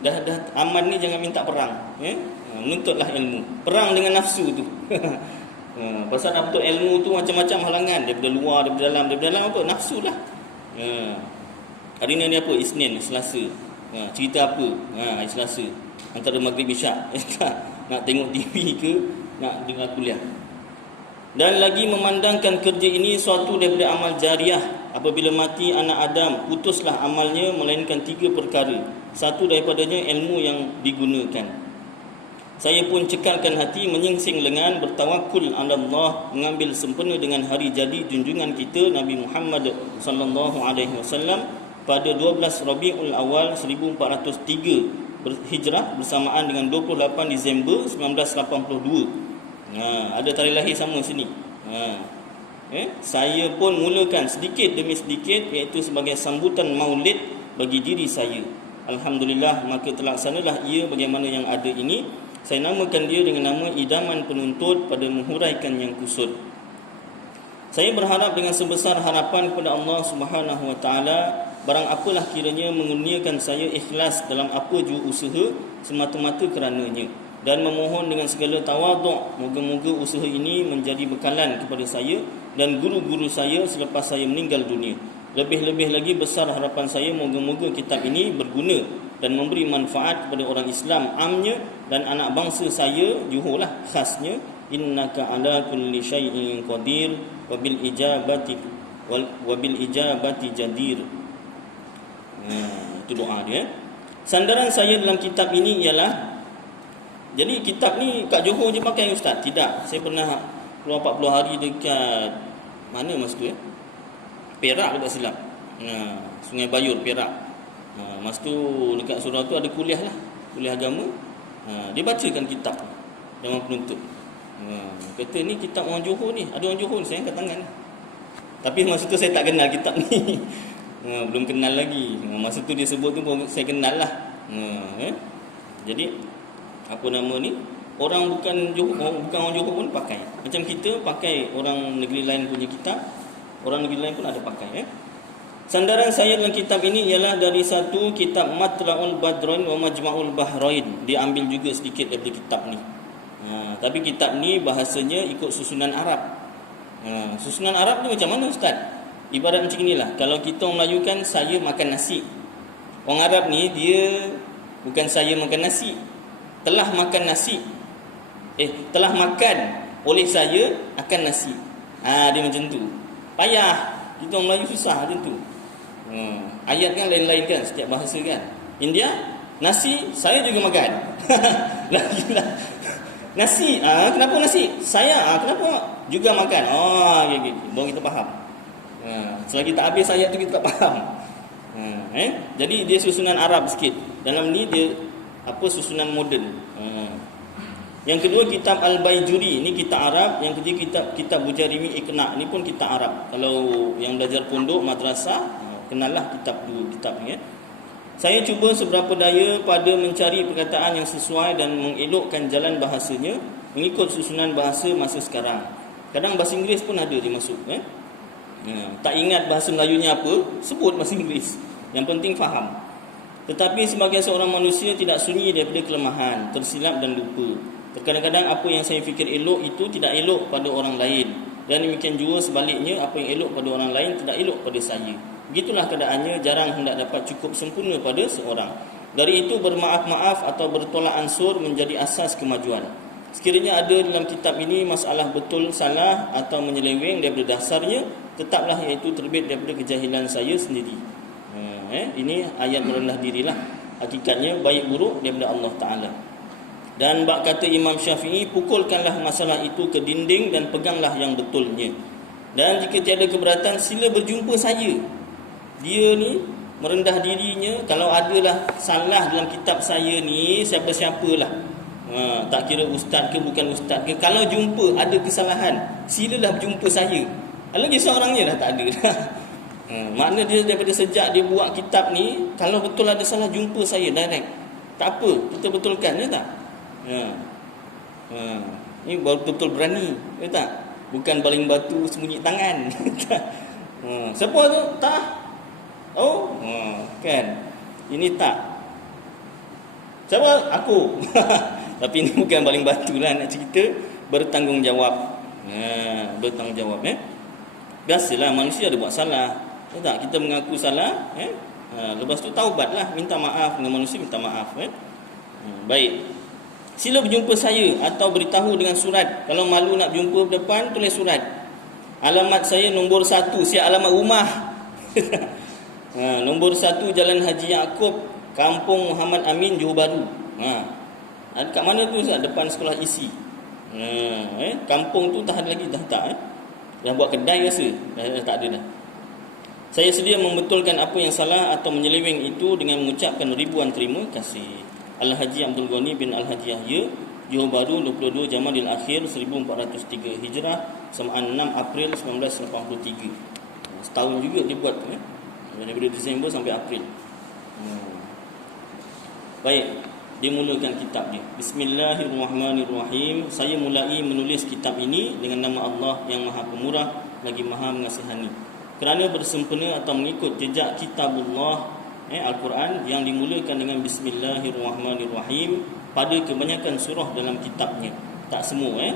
Dah aman ni jangan minta perang. Menuntutlah ilmu. Perang dengan nafsu tu. Pasal nak betul ilmu tu macam-macam halangan, daripada luar, daripada dalam apa? Nafsu lah. Hari ni apa? Isnin, Selasa. Cerita apa? Hari Selasa. Antara maghrib isyak. Nak tengok TV ke nak dengar kuliah. Dan lagi memandangkan kerja ini suatu daripada amal jariah. Apabila mati anak Adam, putuslah amalnya melainkan 3 perkara. Satu daripadanya ilmu yang digunakan. Saya pun cekalkan hati, menyingsing lengan, bertawakul ala Allah, mengambil sempena dengan hari jadi junjungan kita Nabi Muhammad sallallahu alaihi wasallam pada 12 Rabiul Awal 1403 Hijrah bersamaan dengan 28 Disember 1982. Ada tarikh lahir sama sini. Saya pun mulakan sedikit demi sedikit, iaitu sebagai sambutan maulid bagi diri saya. Alhamdulillah, maka terlaksanalah ia bagaimana yang ada ini. Saya namakan dia dengan nama idaman penuntut pada menghuraikan yang kusut. Saya berharap dengan sebesar harapan kepada Allah Subhanahu wa taala, barang apalah kiranya mengurniakan saya ikhlas dalam apa jua usaha semata-mata kerananya, dan memohon dengan segala tawaduk, moga-moga usaha ini menjadi bekalan kepada saya dan guru-guru saya selepas saya meninggal dunia. Lebih-lebih lagi besar harapan saya, moga-moga kitab ini berguna dan memberi manfaat kepada orang Islam amnya dan anak bangsa saya Johor lah khasnya. Innaka ala kulli syai'in qadir wa bil ijabati jadir. Itu doa dia. Sandaran saya dalam kitab ini ialah, jadi kitab ni kat Johor je pakai Ustaz? Tidak. Saya pernah keluar 40 hari dekat mana masa tu Perak dekat silap. Sungai Bayur, Perak. Masa tu dekat surau tu ada kuliah lah, kuliah agama. Dia bacakan kitab yang orang penuntut. Kata ni kitab orang Johor ni, ada orang Johor ni, saya angkat tangan. Tapi masa tu saya tak kenal kitab ni. Belum kenal lagi. Masa tu dia sebut tu saya kenal lah. Jadi apa nama ni, orang bukan orang Johor pun pakai. Macam kita pakai orang negeri lain punya kitab, orang negeri lain pun ada pakai. Sandaran saya dalam kitab ini ialah dari satu kitab Matla'ul Badrain wa Majma'ul Bahrain. Dia ambil juga sedikit dari kitab ni. Tapi kitab ni bahasanya ikut susunan Arab. Susunan Arab ni macam mana Ustaz? Ibarat macam inilah. Kalau kita orang Melayu kan, saya makan nasi. Orang Arab ni dia bukan saya makan nasi, telah makan nasi. Telah makan oleh saya akan nasi. Dia macam tu. Payah. Kita orang Melayu susah macam tu. Ayat kan lain-lain kan, setiap bahasa kan. India, nasi saya juga makan. Lagilah. Nasi, kenapa nasi? Saya, kenapa juga makan? Okay. Baru kita faham. Selagi tak habis ayat tu kita tak faham. Jadi dia susunan Arab sikit. Dalam ni dia susunan moden. Yang kedua kitab Al-Baijuri, ni kitab Arab. Yang ketiga kitab Bujarimi Iqna, ni pun kitab Arab. Kalau yang belajar pondok madrasah, kenallah kitab ni. Saya cuba seberapa daya pada mencari perkataan yang sesuai dan mengelokkan jalan bahasanya mengikut susunan bahasa masa sekarang. Kadang bahasa Inggeris pun ada dimasuk. Tak ingat bahasa Melayunya apa, sebut bahasa Inggeris. Yang penting faham. Tetapi sebagai seorang manusia tidak sunyi daripada kelemahan, tersilap dan lupa. Terkadang-kadang apa yang saya fikir elok itu tidak elok pada orang lain. Dan demikian juga sebaliknya, apa yang elok pada orang lain tidak elok pada saya. Begitulah keadaannya, jarang hendak dapat cukup sempurna pada seorang. Dari itu bermaaf-maaf atau bertolak ansur menjadi asas kemajuan. Sekiranya ada dalam kitab ini masalah betul salah atau menyeleweng daripada dasarnya, tetaplah iaitu terbit daripada kejahilan saya sendiri. Ini ayat merendah dirilah. Hakikatnya baik buruk daripada Allah Ta'ala. Dan bak kata Imam Syafi'i, pukulkanlah masalah itu ke dinding dan peganglah yang betulnya. Dan jika tiada keberatan, sila berjumpa saya. Dia ni merendah dirinya. Kalau adalah salah dalam kitab saya ni, siapa-siapalah, tak kira ustaz ke bukan ustaz ke, kalau jumpa ada kesalahan, silalah berjumpa saya. Lagi seorangnya dah tak ada dah. Makna dia daripada sejak dia buat kitab ni, kalau betul ada salah, jumpa saya direct. Tak apa, kita betulkan, ya tak? Ni baru betul berani, ya tak? Bukan baling batu sembunyi tangan. Siapa tu? Tak. Kan. Ini tak. Siapa? Aku. Tapi ini bukan baling batu lah, nak cerita bertanggungjawab. Bertanggungjawab. Biasalah manusia ada buat salah. Tak, kita mengaku salah. Lepas tu taubatlah, minta maaf dengan manusia, minta maaf. Baik. Sila berjumpa saya atau beritahu dengan surat. Kalau malu nak jumpa depan, tulis surat. Alamat saya nombor 1, siap alamat rumah. Nombor 1 Jalan Haji Yaakob, Kampung Muhammad Amin, Johor Bahru. Kat mana tu? Depan sekolah isi. Kampung tu tak ada lagi, dah tak. Yang buat kedai rasa dah tak ada dah. Saya sedia membetulkan apa yang salah atau menyeleweng itu dengan mengucapkan ribuan terima kasih. Al-Haji Abdul Ghani bin Al-Haji Yahya, Johor Bahru, 22 Jamadil Akhir 1403 Hijrah, samaan 6 April 1983. Setahun juga dia buat tu, daripada Disember sampai April. Baik, dia mulakan kitab dia. Bismillahirrahmanirrahim. Saya mulai menulis kitab ini dengan nama Allah yang Maha Pemurah lagi Maha Mengasihani. Kerana bersempena atau mengikut jejak kitabullah Al-Quran yang dimulakan dengan Bismillahirrahmanirrahim pada kebanyakan surah dalam kitabnya. Tak semua.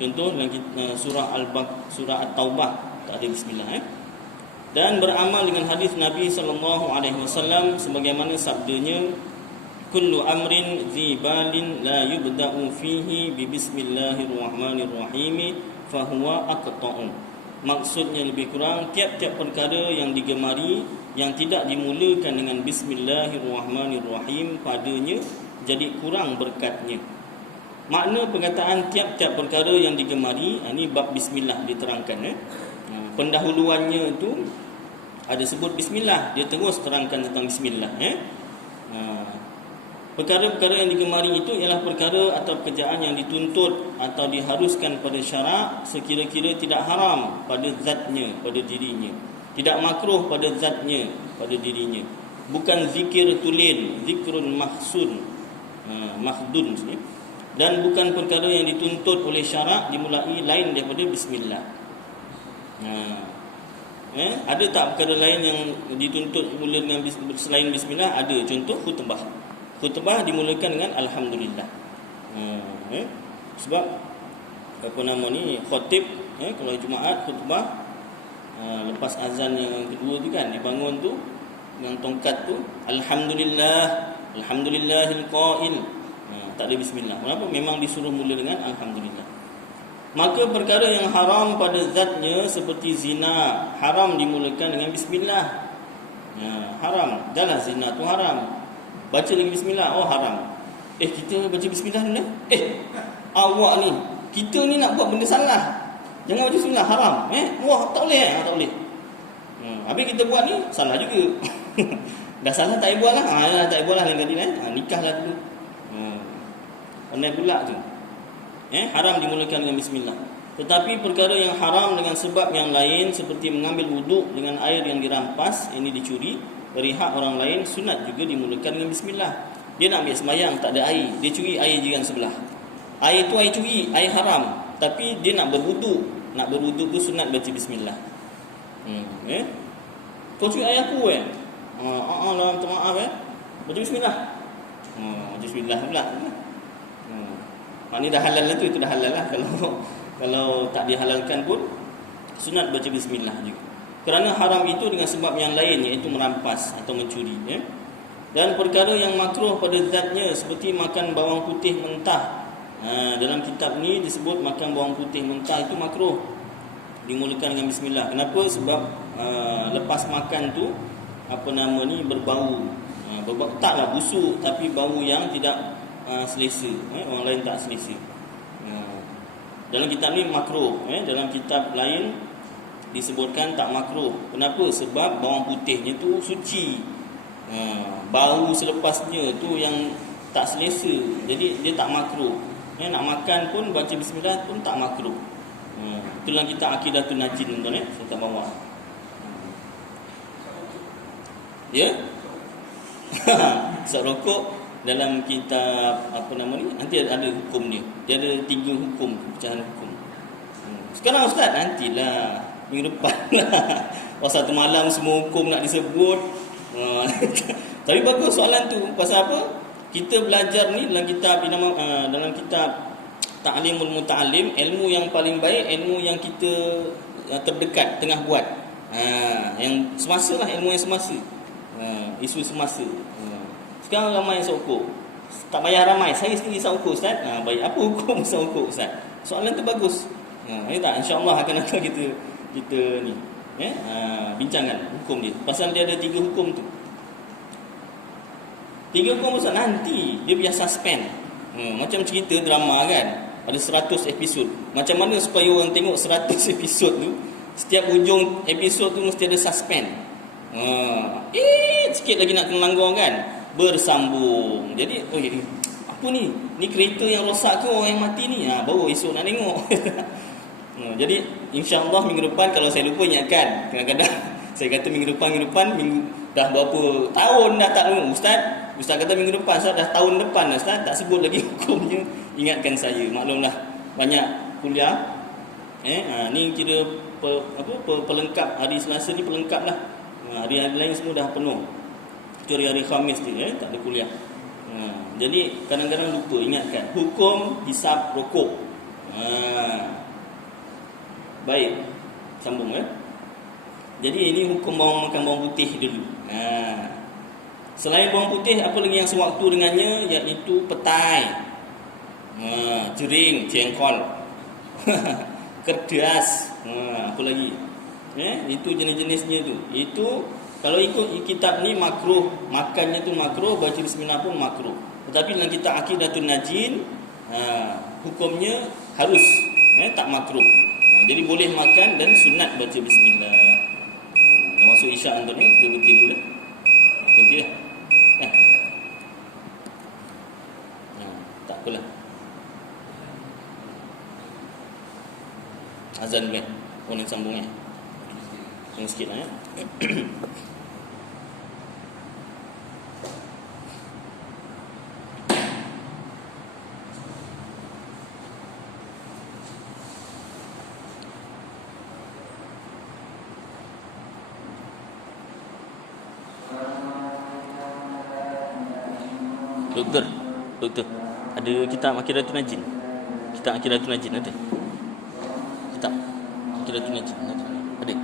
Contoh dalam surah surah At-Taubah tak ada Bismillah. Dan beramal dengan hadis Nabi SAW sebagaimana sabdanya, kullu amrin zibalin la yubda'u fihi bi bismillahirrahmanirrahim fahuwa aqta'un. Maksudnya lebih kurang, tiap-tiap perkara yang digemari yang tidak dimulakan dengan bismillahirrahmanirrahim padanya jadi kurang berkatnya. Makna perkataan tiap-tiap perkara yang digemari, ini bab bismillah diterangkan. Pendahuluannya itu ada sebut bismillah, dia terus terangkan tentang bismillah. Perkara-perkara yang digemari itu ialah perkara atau pekerjaan yang dituntut atau diharuskan pada syarak sekira-kira tidak haram pada zatnya, pada dirinya, tidak makruh pada zatnya, pada dirinya. Bukan zikir tulin, zikrun mahsun, mahdun, dan bukan perkara yang dituntut oleh syarak dimulai lain daripada bismillah. Ada tak perkara lain yang dituntut mula dengan selain bismillah? Ada. Contoh khutbah. Khutbah dimulakan dengan alhamdulillah. Sebab khatib, kalau Jumaat khutbah, lepas azan yang kedua tu kan, dibangun tu dengan tongkat tu, alhamdulillah, alhamdulillahil qail. Tak ada bismillah. Kenapa? Memang disuruh mula dengan alhamdulillah. Maka perkara yang haram pada zatnya seperti zina, haram dimulakan dengan bismillah. Haram. Dahlah zina tu haram. Baca lagi bismillah, oh haram. Kita baca bismillah dulu. Awak ni, kita ni nak buat benda salah. Jangan baca bismillah, haram. Wah, tak boleh. Tak boleh. Habis kita buat ni salah juga. Dah salah tak payah buat lah. Tak payah buat lah lain kali nikah lah dulu. Pandai pula tu. Haram dimulakan dengan bismillah. Tetapi perkara yang haram dengan sebab yang lain seperti mengambil wuduk dengan air yang dirampas, ini dicuri dari hak orang lain, sunat juga dimulakan dengan bismillah. Dia nak ambil sembahyang, tak ada air, dia curi air jiran sebelah. Air tu air curi, air haram. Tapi dia nak berwuduk. Nak berwuduk tu sunat baca bismillah. Kau curi air aku lah, minta maaf baca bismillah. Baca bismillah pula. Ni dah halal lah tu, itu dah halal lah. Kalau tak dihalalkan pun sunat baca bismillah juga. Kerana haram itu dengan sebab yang lain, iaitu merampas atau mencuri. Dan perkara yang makruh pada zatnya seperti makan bawang putih mentah. Dalam kitab ni disebut makan bawang putih mentah itu makruh dimulakan dengan bismillah. Kenapa? Sebab lepas makan tu berbau. Taklah busuk, tapi bau yang tidak selesa. Orang lain tak selesa. Dalam kitab ni makruh. Dalam kitab lain disebutkan tak makruh. Kenapa? Sebab bawang putihnya tu suci. Bau selepasnya tu yang tak selesa. Jadi dia tak makruh. Nak makan pun baca bismillah pun tak makruh. Itu dalam kitab Aqidatun Najin, tuan-tuan. Saya tak bawa. Ya? Isap rokok dalam kitab nanti ada hukum dia. Dia ada 3 hukum, pecahan hukum. Sekarang ustaz, nantilah minggu depan lah. Satu malam semua hukum nak disebut. Tapi bagus soalan tu. Pasal apa? Kita belajar ni dalam kitab Ta'limul Muta'allim, ilmu yang paling baik, ilmu yang kita terdekat tengah buat. Yang semasa lah, ilmu yang semasa. Isu semasa. Sekarang ramai isap rokok. Tak payah ramai, saya sendiri isap rokok ustaz. Baik, apa hukum isap rokok ustaz? Soalan tu bagus. Tak, insya-Allah akan ada kita ni bincangkan hukum dia. Pasal dia ada 3 hukum tu. 3 hukum ustaz, nanti dia biar suspend. Macam cerita drama kan, ada 100 episod. Macam mana supaya orang tengok 100 episod tu, setiap hujung episod tu mesti ada suspend. Sikit lagi nak kena langgar kan, bersambung. Jadi apa ni? Ni kereta yang rosak ke orang yang mati ni? Baru esok nak tengok. Jadi insya-Allah minggu depan, kalau saya lupa ingatkan. Kadang-kadang saya kata minggu depan dah berapa tahun dah tak dengar Ustaz kata minggu depan, Ustaz dah tahun depan Ustaz tak sebut lagi hukumnya. Ingatkan saya. Maklumlah banyak kuliah. Ni kira pelengkap. Hari Selasa ni pelengkap lah. Hari-hari lain semua dah penuh. Kecuali hari Khamis tu tak ada kuliah. Jadi kadang-kadang lupa ingatkan hukum hisap rokok. Baik, sambung Jadi ini hukum makan bawang putih dulu. Selain bawang putih, apa lagi yang sewaktu dengannya, iaitu petai, jering, jengkol, kerdas, apa lagi? Itu jenis-jenisnya tu. Itu kalau ikut kitab ni makruh, makannya tu makruh, baca bismillah pun makruh. Tetapi dalam kitab Aqidatun Najin, hukumnya harus, tak makruh. Jadi boleh makan dan sunat baca bismillah. masuk isyak untuk ni, kita berhenti dulu dah. Berhenti dah. Kan? Tak apalah. Azan kan? Oh, nak sambung ya? Tunggu sikit lah ya. Doktor, ada kitab Aqidatul Najin? Kitab Aqidatul Najin ada? Kitab Aqidatul Najin ada? Ada?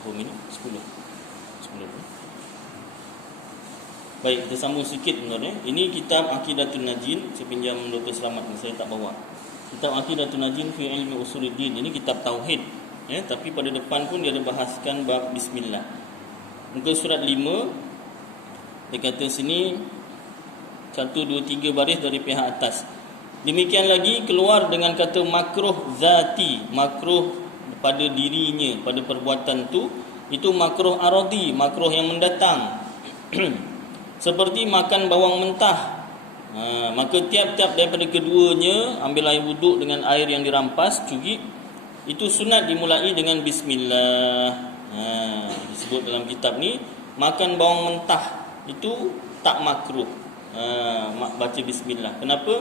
Berapa minit? 10. Baik, kita sambung sikit sebenarnya. Ini kitab Aqidatun Najin. Saya pinjam Dr. Selamat ni, saya tak bawa. Kitab Aqidatun Najin fi ilmi usuluddin. Ini kitab tauhid. Ya, tapi pada depan pun dia ada bahaskan bab bismillah. Muka surat 5. Dia kata sini 1, 2, 3 baris dari pihak atas. Demikian lagi keluar dengan kata makruh zati, makruh pada dirinya, pada perbuatan tu, itu makruh aradi, makruh yang mendatang. Seperti makan bawang mentah. Maka tiap-tiap daripada keduanya ambil air wuduk dengan air yang dirampas, curi, itu sunat dimulai dengan bismillah. Disebut dalam kitab ni, makan bawang mentah itu tak makruh. Baca bismillah. Kenapa?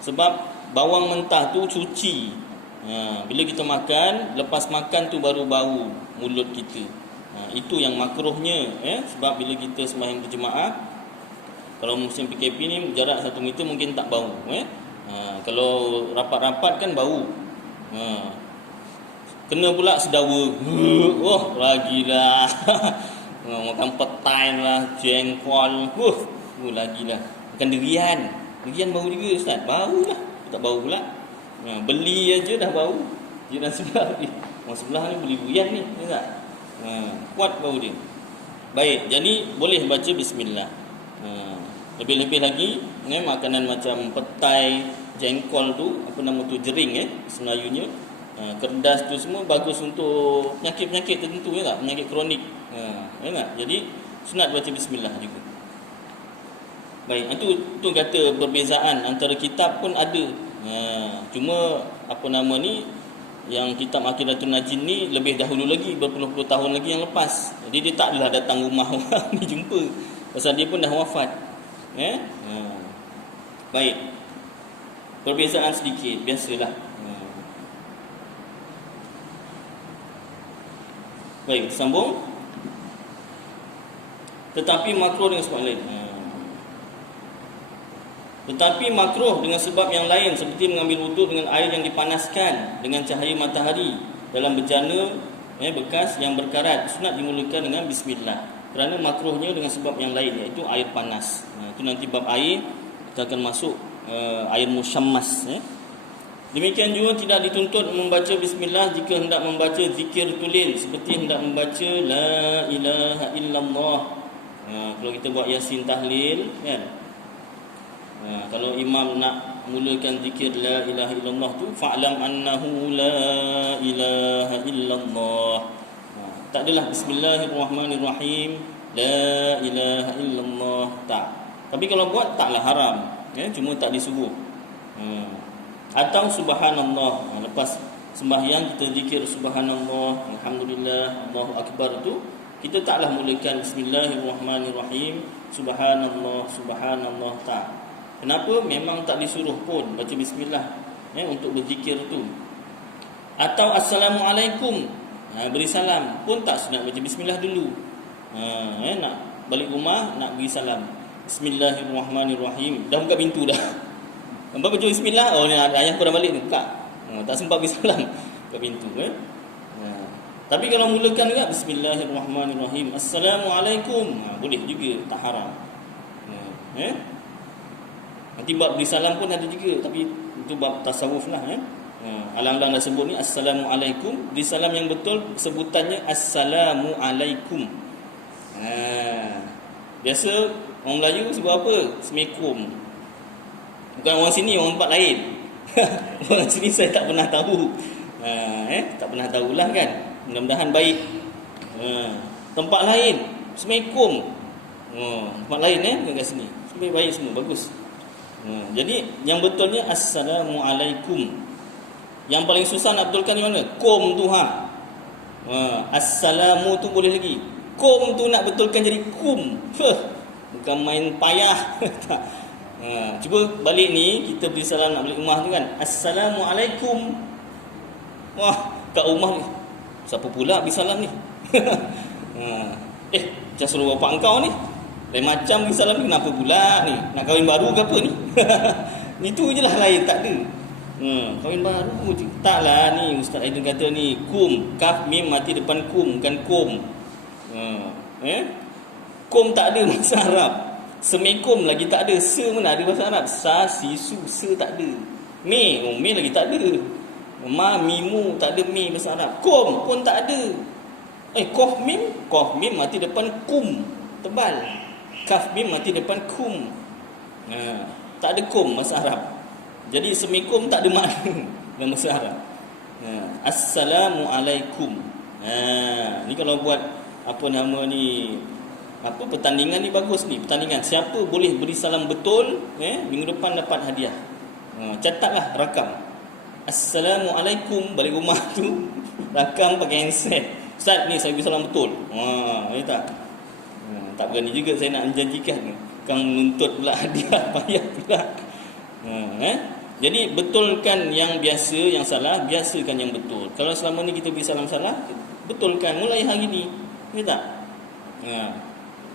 Sebab bawang mentah tu cuci. Bila kita makan, lepas makan tu baru bau mulut kita. Itu yang makruhnya. Sebab bila kita sembahyang berjemaah, kalau musim PKP ni jarak 1 meter mungkin tak bau. Kalau rapat-rapat kan bau. Kena pula sedawa. Oh, lagilah. Makan petai lah, jengkol. Lagilah. Makan durian. Durian bau juga Ustaz. Bau lah. Tak bau pula. Beli aja dah bau. Jiran sebelah ni. Orang sebelah ni beli durian ni. Tak? Kuat bau dia. Baik, jadi boleh baca bismillah. Lebih-lebih lagi, makanan macam petai, jengkol tu, apa nama tu, jering Melayunya. Kerdas tu semua bagus untuk penyakit-penyakit tertentu, ya tak? Penyakit kronik. Ya tak? Jadi sunat baca bismillah juga. Baik, itu kata perbezaan antara kitab pun ada. Cuma apa nama ni, yang kitab Aqidatun Najin ni lebih dahulu lagi, berpuluh-puluh tahun lagi yang lepas. Jadi dia tak adalah datang rumah orang ni jumpa. Pasal dia pun dah wafat. Baik. Perbezaan sedikit, biasalah. Baik, sambung. Tetapi makruh dengan sebab lain. Tetapi makruh dengan sebab yang lain, seperti mengambil wuduk dengan air yang dipanaskan dengan cahaya matahari dalam bejana bekas yang berkarat, sunat dimulakan dengan bismillah. Kerana makruhnya dengan sebab yang lain, iaitu air panas. Itu nanti bab air kita akan masuk air musyammas. Demikian juga tidak dituntut membaca bismillah jika hendak membaca zikir tulil, seperti hendak membaca la ilaha illallah. Kalau kita buat yasin tahlil kan, kalau imam nak mulakan zikir la ilaha illallah tu, fa'lam annahu la ilaha illallah. Tak adalah bismillahirrahmanirrahim la ilaha illallah, tak. Tapi kalau buat taklah haram, cuma tak disuruh. Atau subhanallah, lepas sembahyang kita zikir subhanallah, alhamdulillah, Allahu akbar tu, kita taklah mulakan bismillahirrahmanirrahim, subhanallah, subhanallah, tak. Kenapa? Memang tak disuruh pun baca bismillah untuk berzikir tu. Atau assalamualaikum, beri salam pun tak sunat baca bismillah dulu. Nak balik rumah, nak beri salam, bismillahirrahmanirrahim, dah buka pintu dah. Nampak baca bismillah, oh ni ayah kau dah balik ni, buka. Tak sempat beri salam, buka pintu. Tapi kalau mulakan juga bismillahirrahmanirrahim, assalamualaikum, boleh juga, tak haram. Nanti bab beri salam pun ada juga, tapi itu bab tasawuf lah. Alang-alang dah sebut ni assalamualaikum, beri salam yang betul sebutannya assalamualaikum. Biasa orang Melayu sebut apa? Assalamualaikum. Bukan orang sini, orang tempat lain. Orang sini saya tak pernah tahu. Tak pernah tahulah kan. Mudah-mudahan baik. Tempat lain assalamualaikum. Tempat lain bukan kat sini. Baik semua, bagus. Jadi yang betulnya assalamualaikum. Yang paling susah nak betulkan di mana? Kum tu assalamu tu boleh lagi. Kum tu nak betulkan jadi kum. Bukan main payah. Cuba balik ni, kita beri salam nak balik rumah tu kan, assalamualaikum. Wah, kat rumah ni siapa pula beri salam ni? Macam suruh bapak engkau ni, lain macam beri salam ni, kenapa pula ni? Nak kahwin baru ke apa ni? Itu je lah, lain tak ada. Kahwin baru. Taklah ni Ustaz Aidin kata ni kum, kaf mim mati depan kum, bukan kum. Kum tak ada bahasa Arab. Semikum lagi tak ada. Se mana ada bahasa Arab? Sa, si, su, se tak ada. Me lagi tak ada. Ma, mimu tak ada me bahasa Arab. Kum pun tak ada. Kof mim mati depan kum, tebal. Kaf mim mati depan kum. Tak ada kum bahasa Arab. Jadi semikum tak ada makna dalam bahasa Arab. Assalamualaikum. Ni kalau buat pertandingan ni bagus ni. Pertandingan siapa boleh beri salam betul, minggu depan dapat hadiah. Catatlah, rakam. Assalamualaikum, balik rumah tu rakam pakai handset. Ustaz ni saya beri salam betul. Tak. Tak berani juga saya nak menjanjikan. Kang menuntut pula hadiah, payah pula. Jadi betulkan yang biasa, yang salah, biasakan yang betul. Kalau selama ni kita beri salam salah, betulkan mulai hari ni. Ya tak?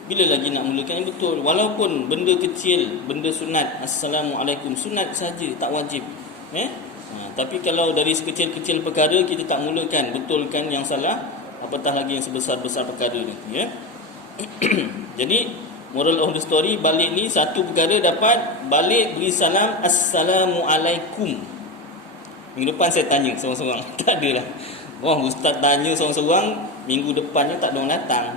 Bila lagi nak mulakan yang betul? Walaupun benda kecil, benda sunat, Assalamualaikum, sunat saja, tak wajib. Tapi kalau dari sekecil-kecil perkara kita tak mulakan, betulkan yang salah, apatah lagi yang sebesar-besar perkara ni. Jadi moral of the story, balik ni satu perkara dapat, balik beri salam Assalamualaikum. Minggu depan saya tanya seorang-seorang. Tak adalah. Ustaz tanya seorang-seorang, minggu depannya tak ada orang datang.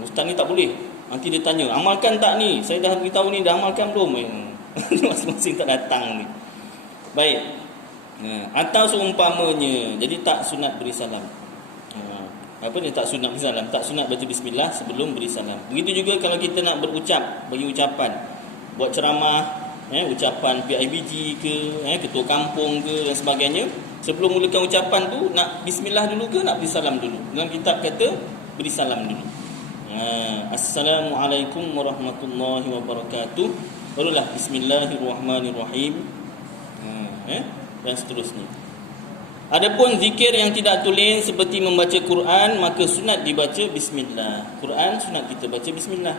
Ustaz ni tak boleh. Nanti dia tanya, amalkan tak ni? Saya dah beritahu ni, dah amalkan belum? Masing-masing tak datang ni. Baik. Atau seumpamanya, jadi tak sunat beri salam. Tak sunat beri salam, tak sunat baca bismillah sebelum beri salam. Begitu juga kalau kita nak berucap, bagi ucapan, buat ceramah, ucapan PIBG ke, ketua kampung ke dan sebagainya, sebelum mulakan ucapan tu nak bismillah dulu ke nak beri salam dulu? Dalam kitab kata beri salam dulu. Assalamualaikum warahmatullahi wabarakatuh. Barulah bismillahirrahmanirrahim. Dan seterusnya. Adapun zikir yang tidak tulis seperti membaca Quran, maka sunat dibaca bismillah. Quran sunat kita baca bismillah.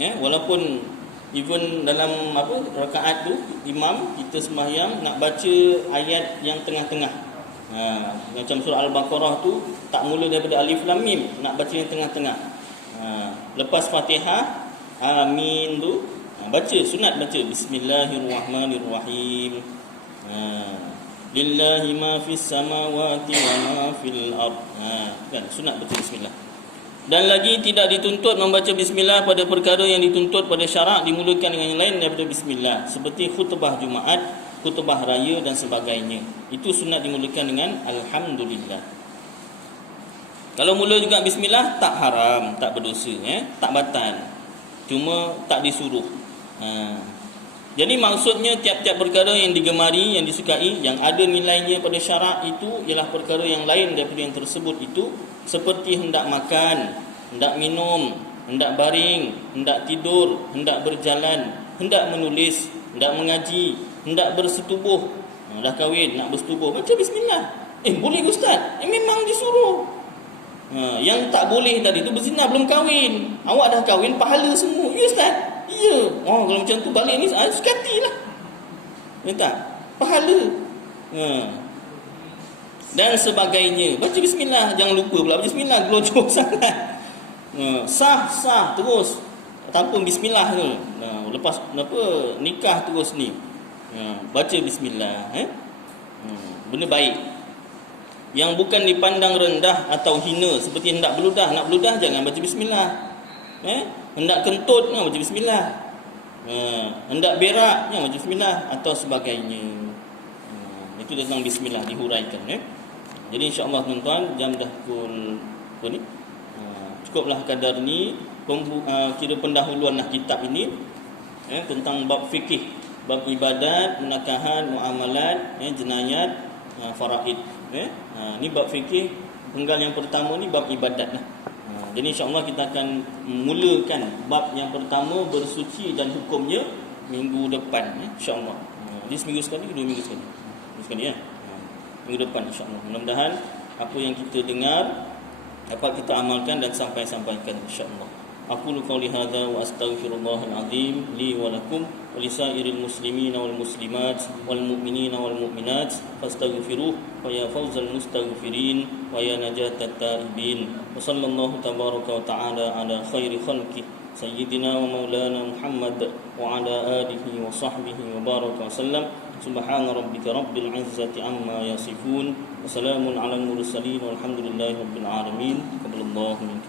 Walaupun even dalam rakaat tu imam kita sembahyang nak baca ayat yang tengah-tengah. Macam surah Al-Baqarah tu tak mula daripada alif lam mim, nak baca yang tengah-tengah. Lepas Fatihah amin tu baca, sunat baca bismillahirrahmanirrahim. Lillahi ma fis samawati wa ma fil ard. Kan sunat baca bismillah. Dan lagi tidak dituntut membaca bismillah pada perkara yang dituntut pada syarak, dimulakan dengan yang lain daripada bismillah, seperti khutbah Jumaat, khutbah raya dan sebagainya. Itu sunat dimulakan dengan alhamdulillah. Kalau mula juga bismillah tak haram, tak berdosa, tak batal. Cuma tak disuruh. Jadi maksudnya tiap-tiap perkara yang digemari, yang disukai, yang ada nilainya pada syarak itu ialah perkara yang lain daripada yang tersebut itu, seperti hendak makan, hendak minum, hendak baring, hendak tidur, hendak berjalan, hendak menulis, hendak mengaji, hendak bersetubuh. Dah kahwin nak bersetubuh, baca bismillah. Boleh ke Ustaz? Memang disuruh. Yang tak boleh tadi tu berzina belum kahwin. Awak dah kahwin, pahala semua. Ya Ustaz? Ya. Kalau macam tu balik ni sukatilah. Ya tak? Pahala. Dan sebagainya. Baca bismillah, jangan lupa pula baca bismillah, gelojok sangat. Sah terus tanpa bismillah tu. Lepas nikah terus ni. Baca bismillah, benda baik. Yang bukan dipandang rendah atau hina, seperti hendak beludah. Nak beludah jangan baca bismillah. Hendak kentut jangan baca bismillah. Hendak berak jangan baca bismillah atau sebagainya. Itu tentang bismillah dihuraikan. Jadi insya-Allah tuan-tuan, jam dah pukul ni. Cukuplah kadar ni kira pendahuluan kitab ini tentang bab fikih, bab ibadat, menakahan, muamalat, jenayat, faraid. Ni bab fikih, penggal yang pertama ni bab ibadat lah. Jadi insya-Allah kita akan mulakan bab yang pertama, bersuci dan hukumnya, minggu depan, insya-Allah. Ini seminggu sekali, 2 minggu sekali. Minggu sekali minggu depan insya-Allah. Mudah-mudahan apa yang kita dengar dapat kita amalkan dan sampaikan insya-Allah. Aqulu qawli hadza wa astaghfirullahal azim li wa lakum wa lisairil muslimina wal muslimat wal mu'minina wal mu'minat fastaghfiruh wa ya fawzal mustaghfirin wa ya najatat taibin. Wa sallallahu tabaraka wa ta'ala ala khairi khalqi sayyidina wa maulana Muhammad wa ala alihi wa sahbihi wa baraka wa sallam. Subhana rabbika rabbil izzati amma yasifun wa salamun ala al mursalin walhamdulillahi rabbil alamin. Taqabbalallahu minkum.